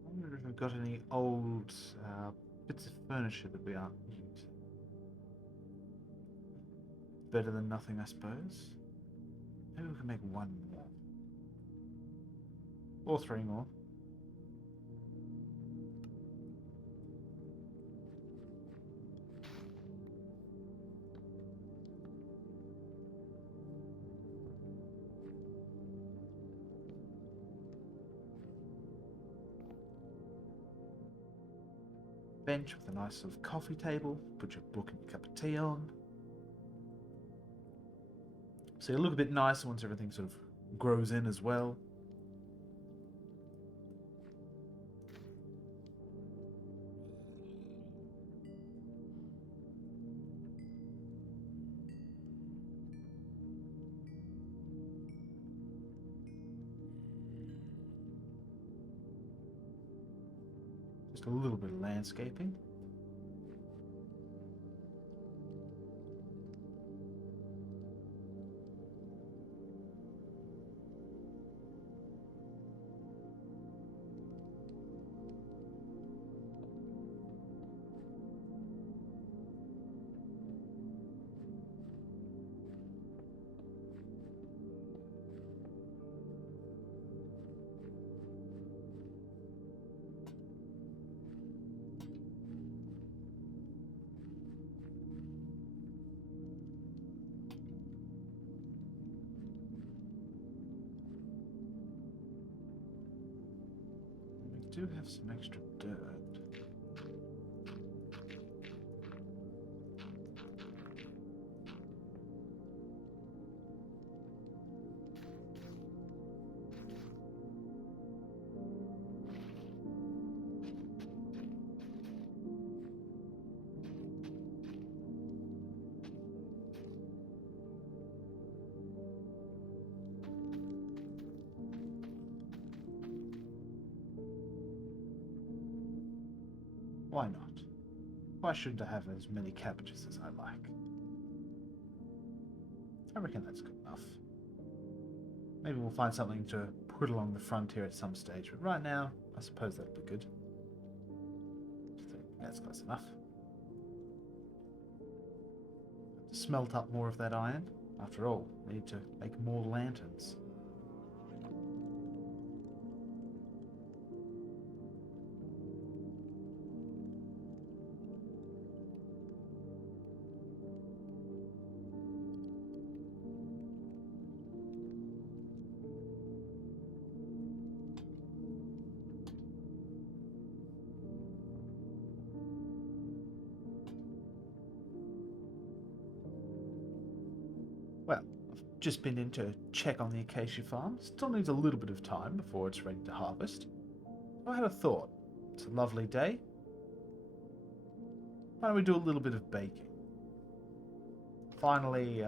I wonder if we've got any old bits of furniture that we aren't using. Better than nothing, I suppose. Maybe we can make one more. Or three more. Bench with a nice sort of coffee table. Put your book and your cup of tea on. So it'll look a bit nicer once everything sort of grows in as well. Just a little bit of landscaping. do have some extra dirt. Why not? Why shouldn't I have as many cabbages as I like? I reckon that's good enough. Maybe we'll find something to put along the front here at some stage, but right now, I suppose that'd be good. So that's close enough. Smelt up more of that iron. After all, we need to make more lanterns. Well, I've just been in to check on the acacia farm. Still needs a little bit of time before it's ready to harvest. I had a thought. It's a lovely day. Why don't we do a little bit of baking? Finally,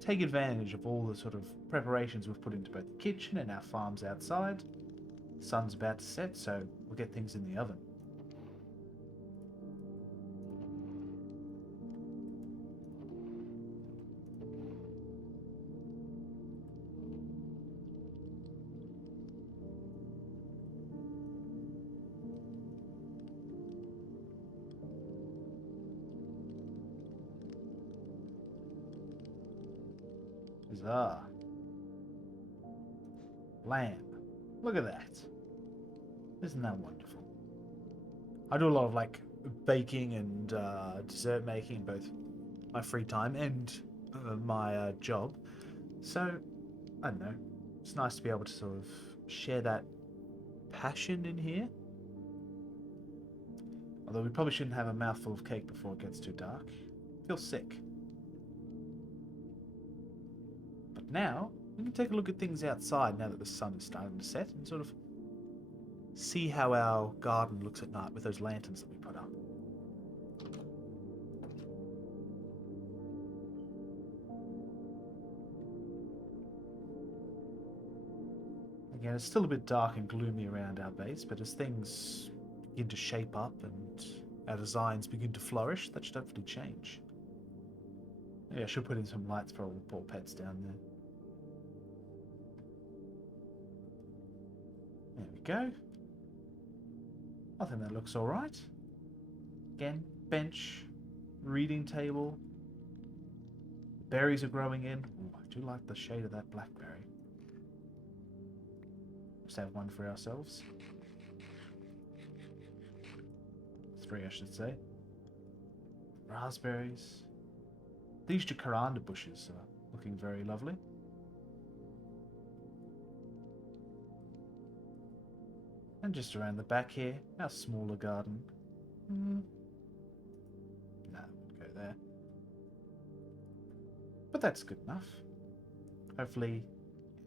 take advantage of all the sort of preparations we've put into both the kitchen and our farms outside. The sun's about to set, so we'll get things in the oven. Huzzah. Lamb. Look at that. Isn't that wonderful? I do a lot of like baking and dessert making in both my free time and my job. So, I don't know. It's nice to be able to sort of share that passion in here. Although we probably shouldn't have a mouthful of cake before it gets too dark. Feel sick. But now, we can take a look at things outside now that the sun is starting to set and sort of see how our garden looks at night with those lanterns that we put up. Again, it's still a bit dark and gloomy around our base, but as things begin to shape up and our designs begin to flourish, that should hopefully change. Maybe I should put in some lights for all the poor pets down there. There we go. I think that looks alright. Again, bench, reading table. Berries are growing in. Ooh, I do like the shade of that blackberry. Let's have one for ourselves. 3, I should say. Raspberries. These jacaranda bushes are looking very lovely. And just around the back here, our smaller garden. No, won't go there. But that's good enough. Hopefully,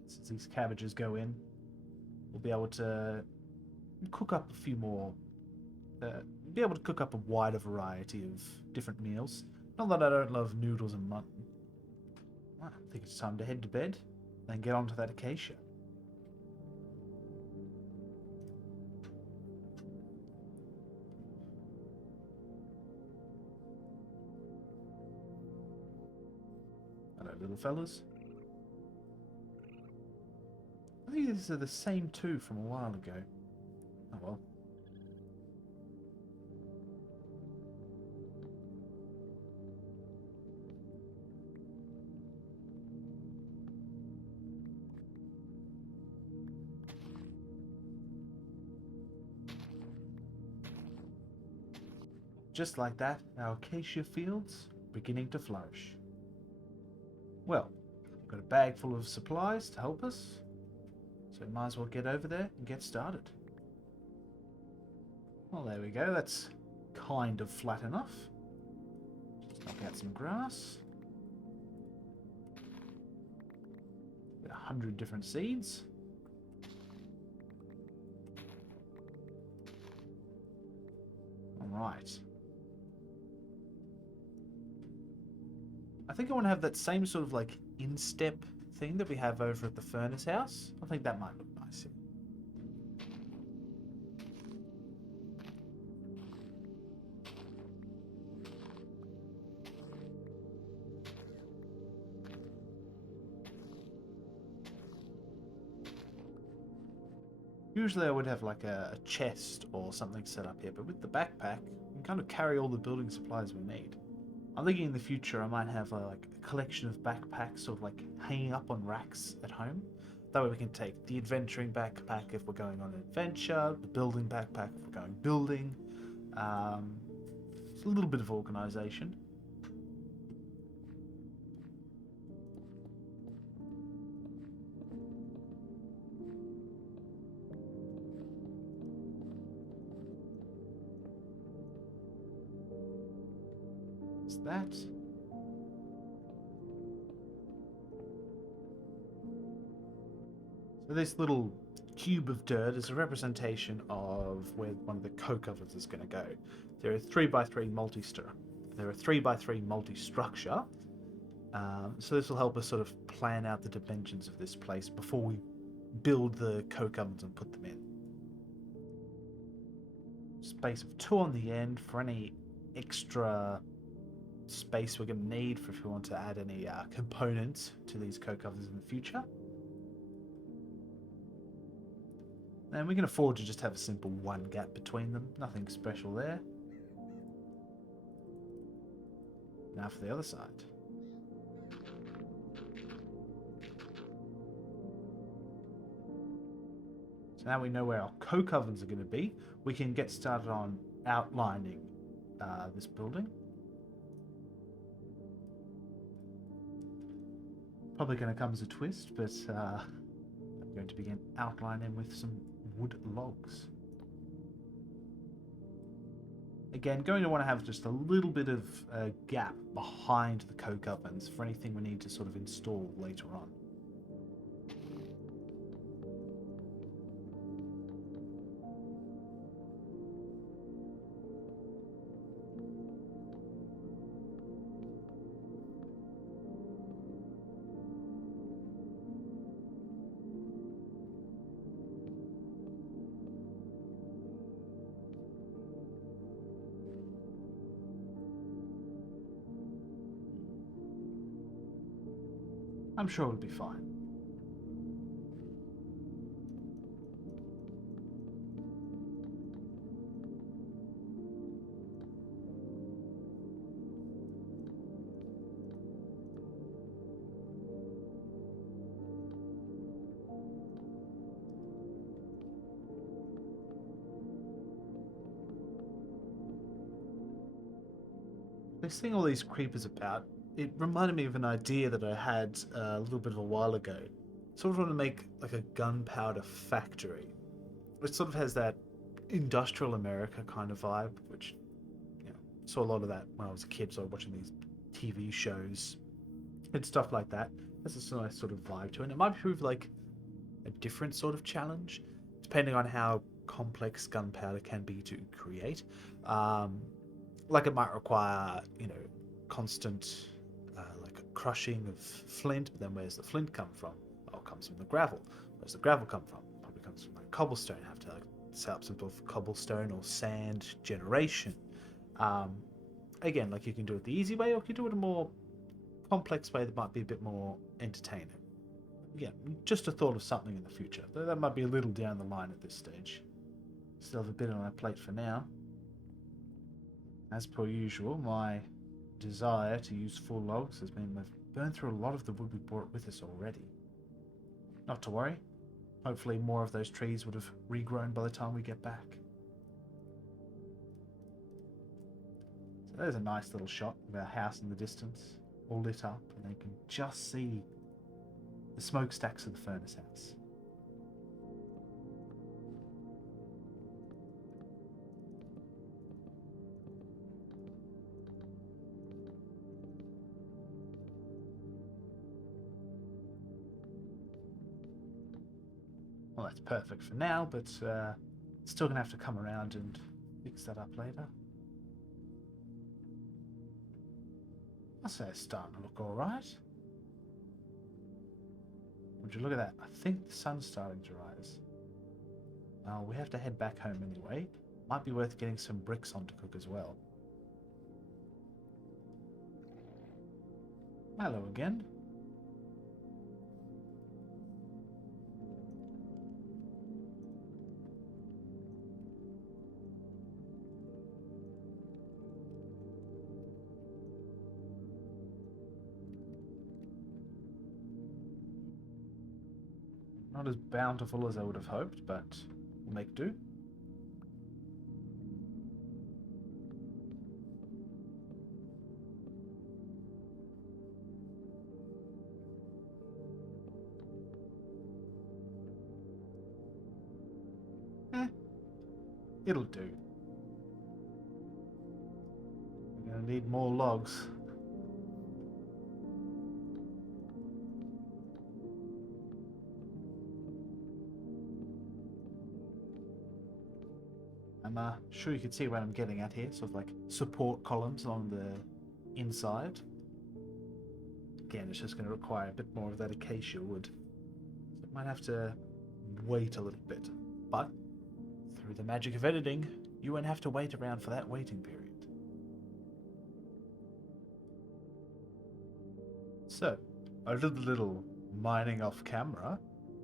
since these cabbages go in, we'll be able to cook up a few more. Be able to cook up a wider variety of different meals. Not that I don't love noodles and mutton. I think it's time to head to bed, then get onto that acacia. Hello, little fellas. I think these are the same two from a while ago. Oh well. Just like that, our acacia fields beginning to flourish. Well, we've got a bag full of supplies to help us, so might as well get over there and get started. Well, there we go. That's kind of flat enough. Just knock out some grass. Get 100 different seeds. Alright. I think I want to have that same sort of like instep thing that we have over at the furnace house. I think that might look nice here. Usually I would have like a chest or something set up here, but with the backpack, we can kind of carry all the building supplies we need. I'm thinking in the future I might have like a collection of backpacks sort of like hanging up on racks at home. That way we can take the adventuring backpack if we're going on an adventure, the building backpack if we're going building. It's a little bit of organisation. Is that? So this little cube of dirt is a representation of where one of the coke ovens is going to go. There are 3x3 multi-structure. So this will help us sort of plan out the dimensions of this place before we build the coke ovens and put them in. Space of 2 on the end for any extra space we're going to need for if we want to add any components to these coke ovens in the future. And we can afford to just have a simple 1 gap between them. Nothing special there. Now for the other side. So now we know where our coke ovens are going to be. We can get started on outlining this building. Probably going to come as a twist, but I'm going to begin outlining with some wood logs. Again, going to want to have just a little bit of a gap behind the coke ovens for anything we need to sort of install later on. I'm sure it'll be fine. Seeing all these creepers about, it reminded me of an idea that I had a little bit of a while ago. Sort of want to make like a gunpowder factory. It sort of has that industrial America kind of vibe, which, you know, saw a lot of that when I was a kid, so watching these TV shows and stuff like that. There's a nice sort of vibe to it. And it might prove like a different sort of challenge, depending on how complex gunpowder can be to create. Like it might require, you know, constant like crushing of flint, but then where's the flint come from? Oh, it comes from the gravel. Where's the gravel come from? Probably comes from like cobblestone. Have to like set up some sort of cobblestone or sand generation. Again, like you can do it the easy way, or you can do it a more complex way that might be a bit more entertaining. Yeah, just a thought of something in the future. That might be a little down the line at this stage. Still have a bit on my plate for now. As per usual, my desire to use full logs has been we've burned through a lot of the wood we brought with us already. Not to worry. Hopefully more of those trees would have regrown by the time we get back. So there's a nice little shot of our house in the distance, all lit up, and you can just see the smokestacks of the furnace house. it's perfect for now, but still gonna have to come around and fix that up later. I say it's starting to look alright. Would you look at that? I think the sun's starting to rise. We have to head back home anyway. Might be worth getting some bricks on to cook as well. Hello again. Not as bountiful as I would have hoped, but we'll make do. It'll do. We're gonna need more logs. I'm sure you can see what I'm getting at here, sort of like support columns on the inside. Again, it's just going to require a bit more of that acacia wood. So it might have to wait a little bit, but through the magic of editing, you won't have to wait around for that waiting period. So, I did a little mining off camera,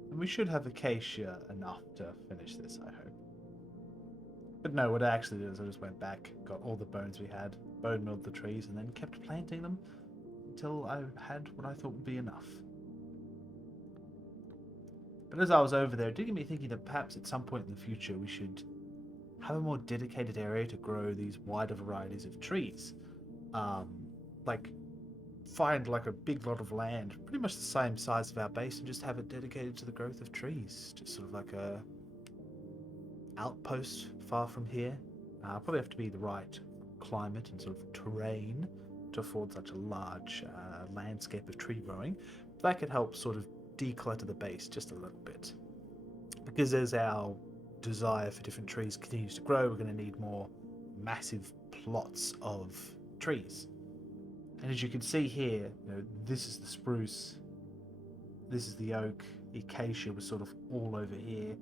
and we should have acacia enough to finish this, I hope. But no, what I actually did is I just went back, got all the bones we had, bone milled the trees, and then kept planting them until I had what I thought would be enough. But as I was over there, it did get me thinking that perhaps at some point in the future we should have a more dedicated area to grow these wider varieties of trees. Like, find like a big lot of land, pretty much the same size of our base, and just have it dedicated to the growth of trees. Just sort of like a outpost far from here. Probably have to be the right climate and sort of terrain to afford such a large landscape of tree growing. That could help sort of declutter the base just a little bit. Because as our desire for different trees continues to grow, we're going to need more massive plots of trees. And as you can see here, this is the spruce, this is the oak, the acacia was sort of all over here.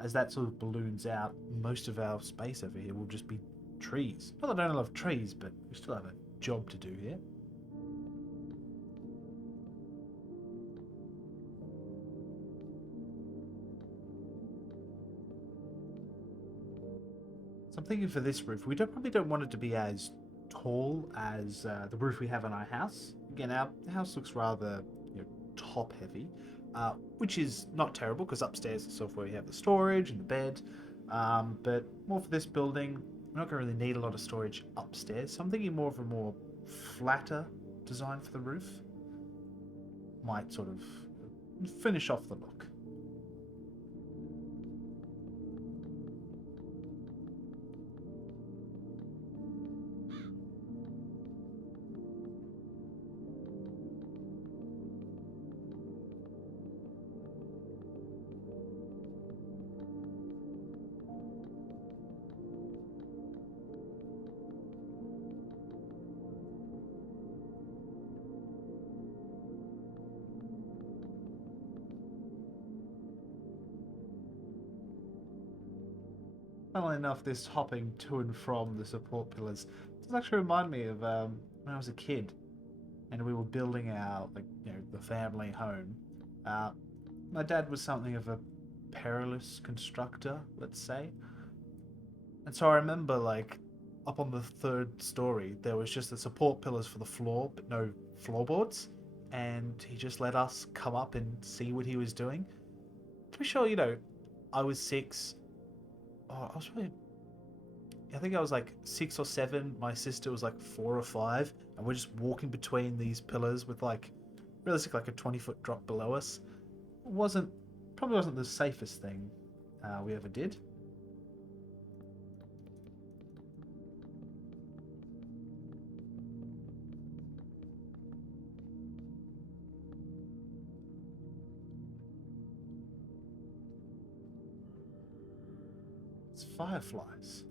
As that sort of balloons out, most of our space over here will just be trees. Not that I don't love trees, but we still have a job to do here. So I'm thinking for this roof, we probably don't want it to be as tall as the roof we have on our house. Again, our house looks rather top heavy, which is not terrible because upstairs is sort of where we have the storage and the bed. But more for this building, we're not going to really need a lot of storage upstairs. So I'm thinking more of a more flatter design for the roof. Might sort of finish off the look. Funnily enough, this hopping to and from the support pillars does actually remind me of when I was a kid and we were building our, the family home. My dad was something of a perilous constructor, let's say. And so I remember, up on the third story, there was just the support pillars for the floor, but no floorboards. And he just let us come up and see what he was doing. To be sure, I was 6. I was really... I think I was 6 or 7. My sister was 4 or 5. And we're just walking between these pillars with realistically a 20-foot drop below us. Probably wasn't the safest thing we ever did. It's fireflies.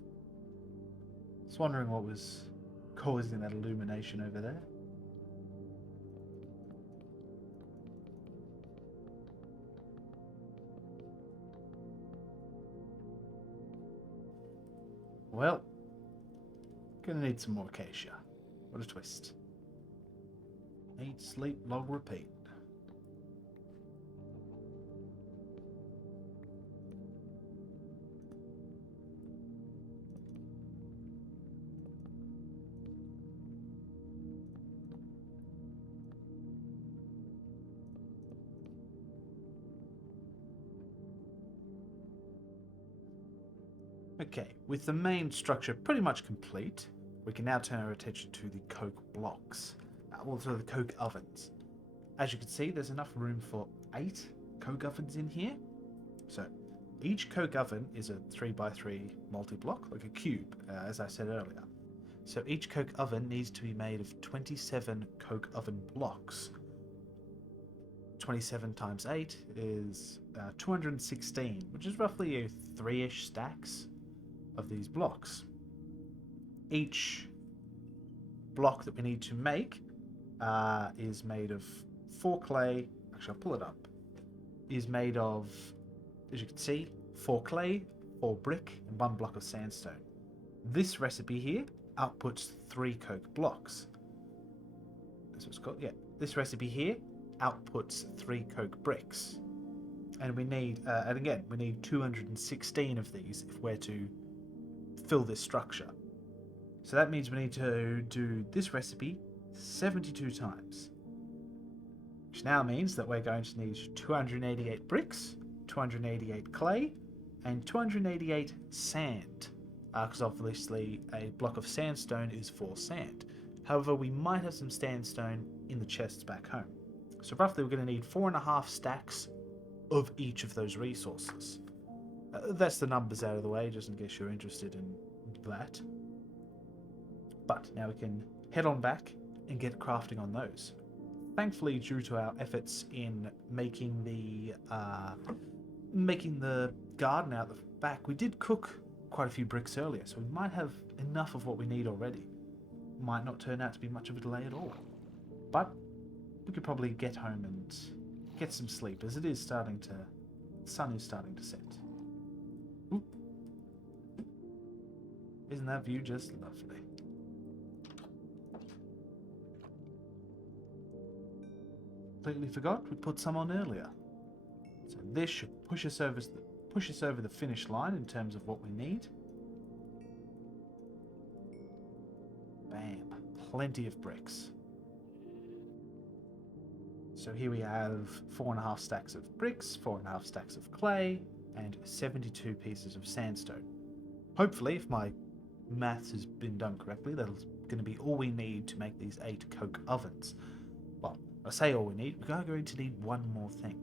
I was wondering what was causing that illumination over there. Well, gonna need some more acacia. What a twist. Eat, sleep, log, repeat. Okay, with the main structure pretty much complete, we can now turn our attention to the coke blocks. Also the coke ovens. As you can see, there's enough room for 8 coke ovens in here. So each coke oven is a 3x3 multi-block, like a cube, as I said earlier. So each coke oven needs to be made of 27 coke oven blocks. 27 times 8 is 216, which is roughly 3-ish stacks of these blocks. Each block that we need to make is made of 4 clay. Actually, I'll pull it up. Is made of, as you can see, 4 clay, 4 brick, and 1 block of sandstone. This recipe here outputs 3 coke blocks. That's what it's called. Yeah, this recipe here outputs 3 coke bricks, and we need, and again, we need 216 of these if we're to fill this structure. So that means we need to do this recipe 72 times. Which now means that we're going to need 288 bricks, 288 clay, and 288 sand. Because obviously a block of sandstone is 4 sand. However, we might have some sandstone in the chests back home. So roughly we're going to need 4.5 stacks of each of those resources. That's the numbers out of the way, just in case you're interested in that. But now we can head on back and get crafting on those. Thankfully, due to our efforts in making the garden out the back, we did cook quite a few bricks earlier, so we might have enough of what we need already. Might not turn out to be much of a delay at all. But we could probably get home and get some sleep, as the sun is starting to set. Ooh. Isn't that view just lovely? Completely forgot we put some on earlier. So this should push us over the finish line in terms of what we need. Bam. Plenty of bricks. So here we have 4.5 stacks of bricks, 4.5 stacks of clay, and 72 pieces of sandstone. Hopefully, if my maths has been done correctly, that's going to be all we need to make these 8 coke ovens. Well, I say all we need, we are going to need one more thing.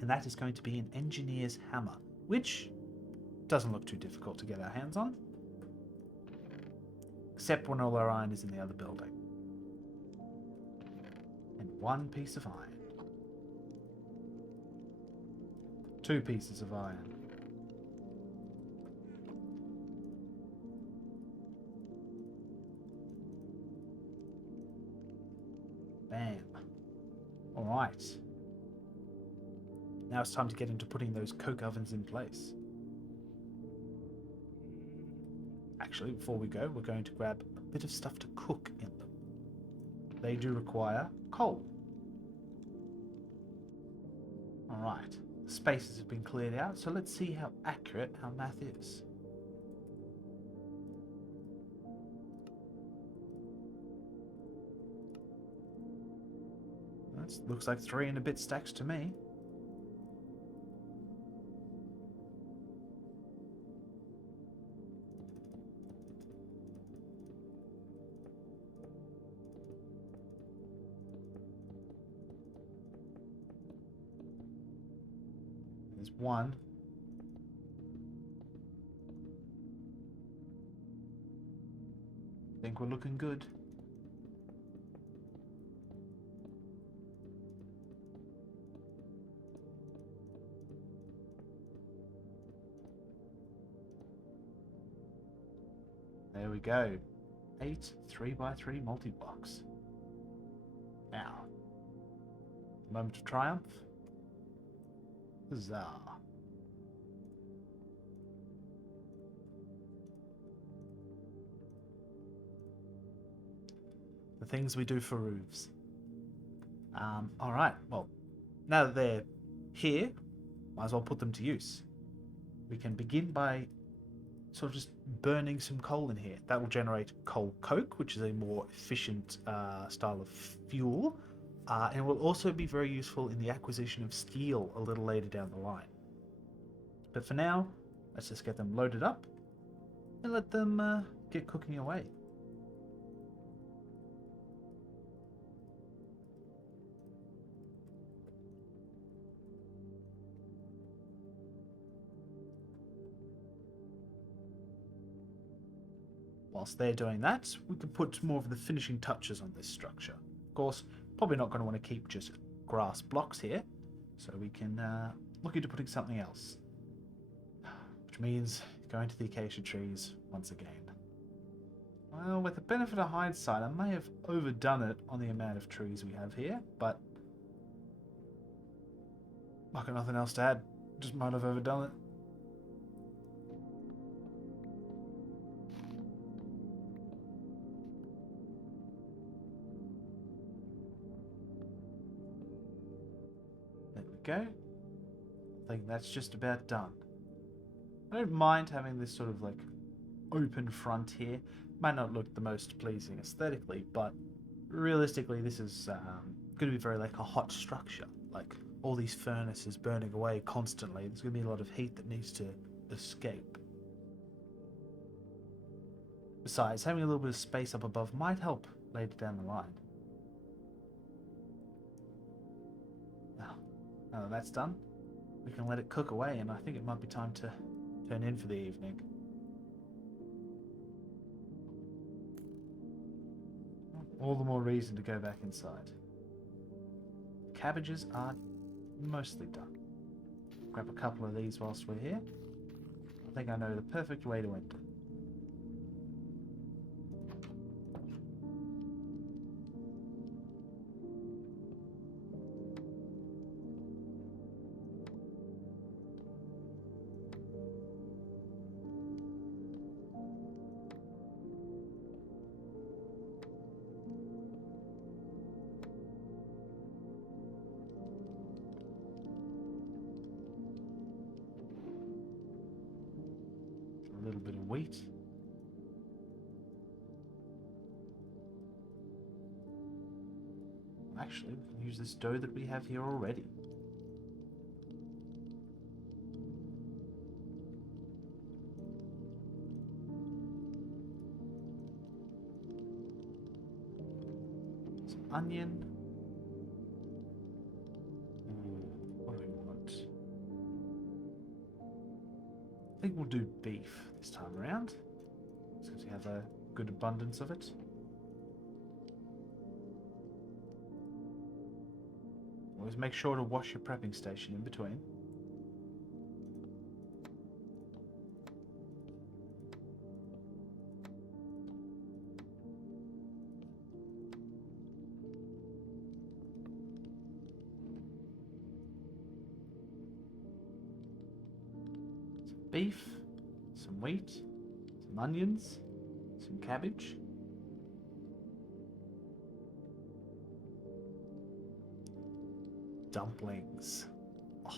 And that is going to be an engineer's hammer, which doesn't look too difficult to get our hands on. Except when all our iron is in the other building. And 1 piece of iron. 2 pieces of iron. Bam. Alright. Now it's time to get into putting those coke ovens in place. Actually, before we go, we're going to grab a bit of stuff to cook in them. They do require coal. Alright. The spaces have been cleared out, so let's see how accurate our math is. That looks like 3 and a bit stacks to me. There's 1. I think we're looking good. There we go. 8 3x3 multi-blocks. Now, moment of triumph. Huzzah. The things we do for roofs. Alright, well, now that they're here, might as well put them to use. We can begin by sort of just burning some coal in here. That will generate coal coke, which is a more efficient style of fuel, and will also be very useful in the acquisition of steel a little later down the line. But for now, let's just get them loaded up and let them get cooking away. Whilst they're doing that, we can put more of the finishing touches on this structure. Of course, probably not going to want to keep just grass blocks here, so we can look into putting something else. Which means going to the acacia trees once again. Well, with the benefit of hindsight, I may have overdone it on the amount of trees we have here, but I've got nothing else to add. Just might have overdone it. There we go. I think that's just about done. I don't mind having this sort of like open front here. Might not look the most pleasing aesthetically, but realistically this is going to be very like a hot structure. Like all these furnaces burning away constantly. There's going to be a lot of heat that needs to escape. Besides, having a little bit of space up above might help later down the line. Now that that's done, we can let it cook away, and I think it might be time to turn in for the evening. All the more reason to go back inside. Cabbages are mostly done. Grab a couple of these whilst we're here. I think I know the perfect way to end it. A little bit of wheat. Actually, we can use this dough that we have here already. Some onion. What do we want? I think we'll do beef this time around, since we have a good abundance of it. Always make sure to wash your prepping station in between. Some beef, some wheat, some onions, some cabbage. Dumplings. Oh,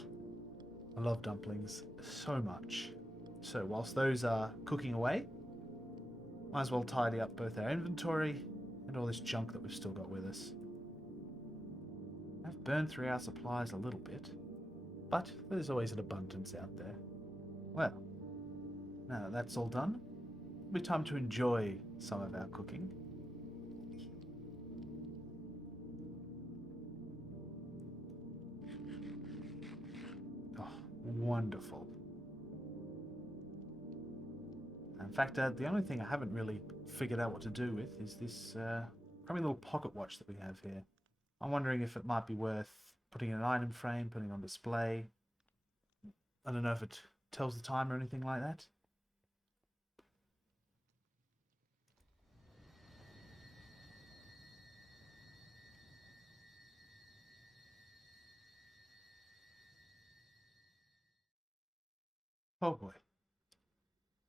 I love dumplings so much. So whilst those are cooking away, might as well tidy up both our inventory and all this junk that we've still got with us. I've burned through our supplies a little bit, but there's always an abundance out there. Well, now that that's all done, it'll be time to enjoy some of our cooking. Wonderful. In fact, the only thing I haven't really figured out what to do with is this crummy little pocket watch that we have here. I'm wondering if it might be worth putting in an item frame, putting it on display. I don't know if it tells the time or anything like that. Oh boy.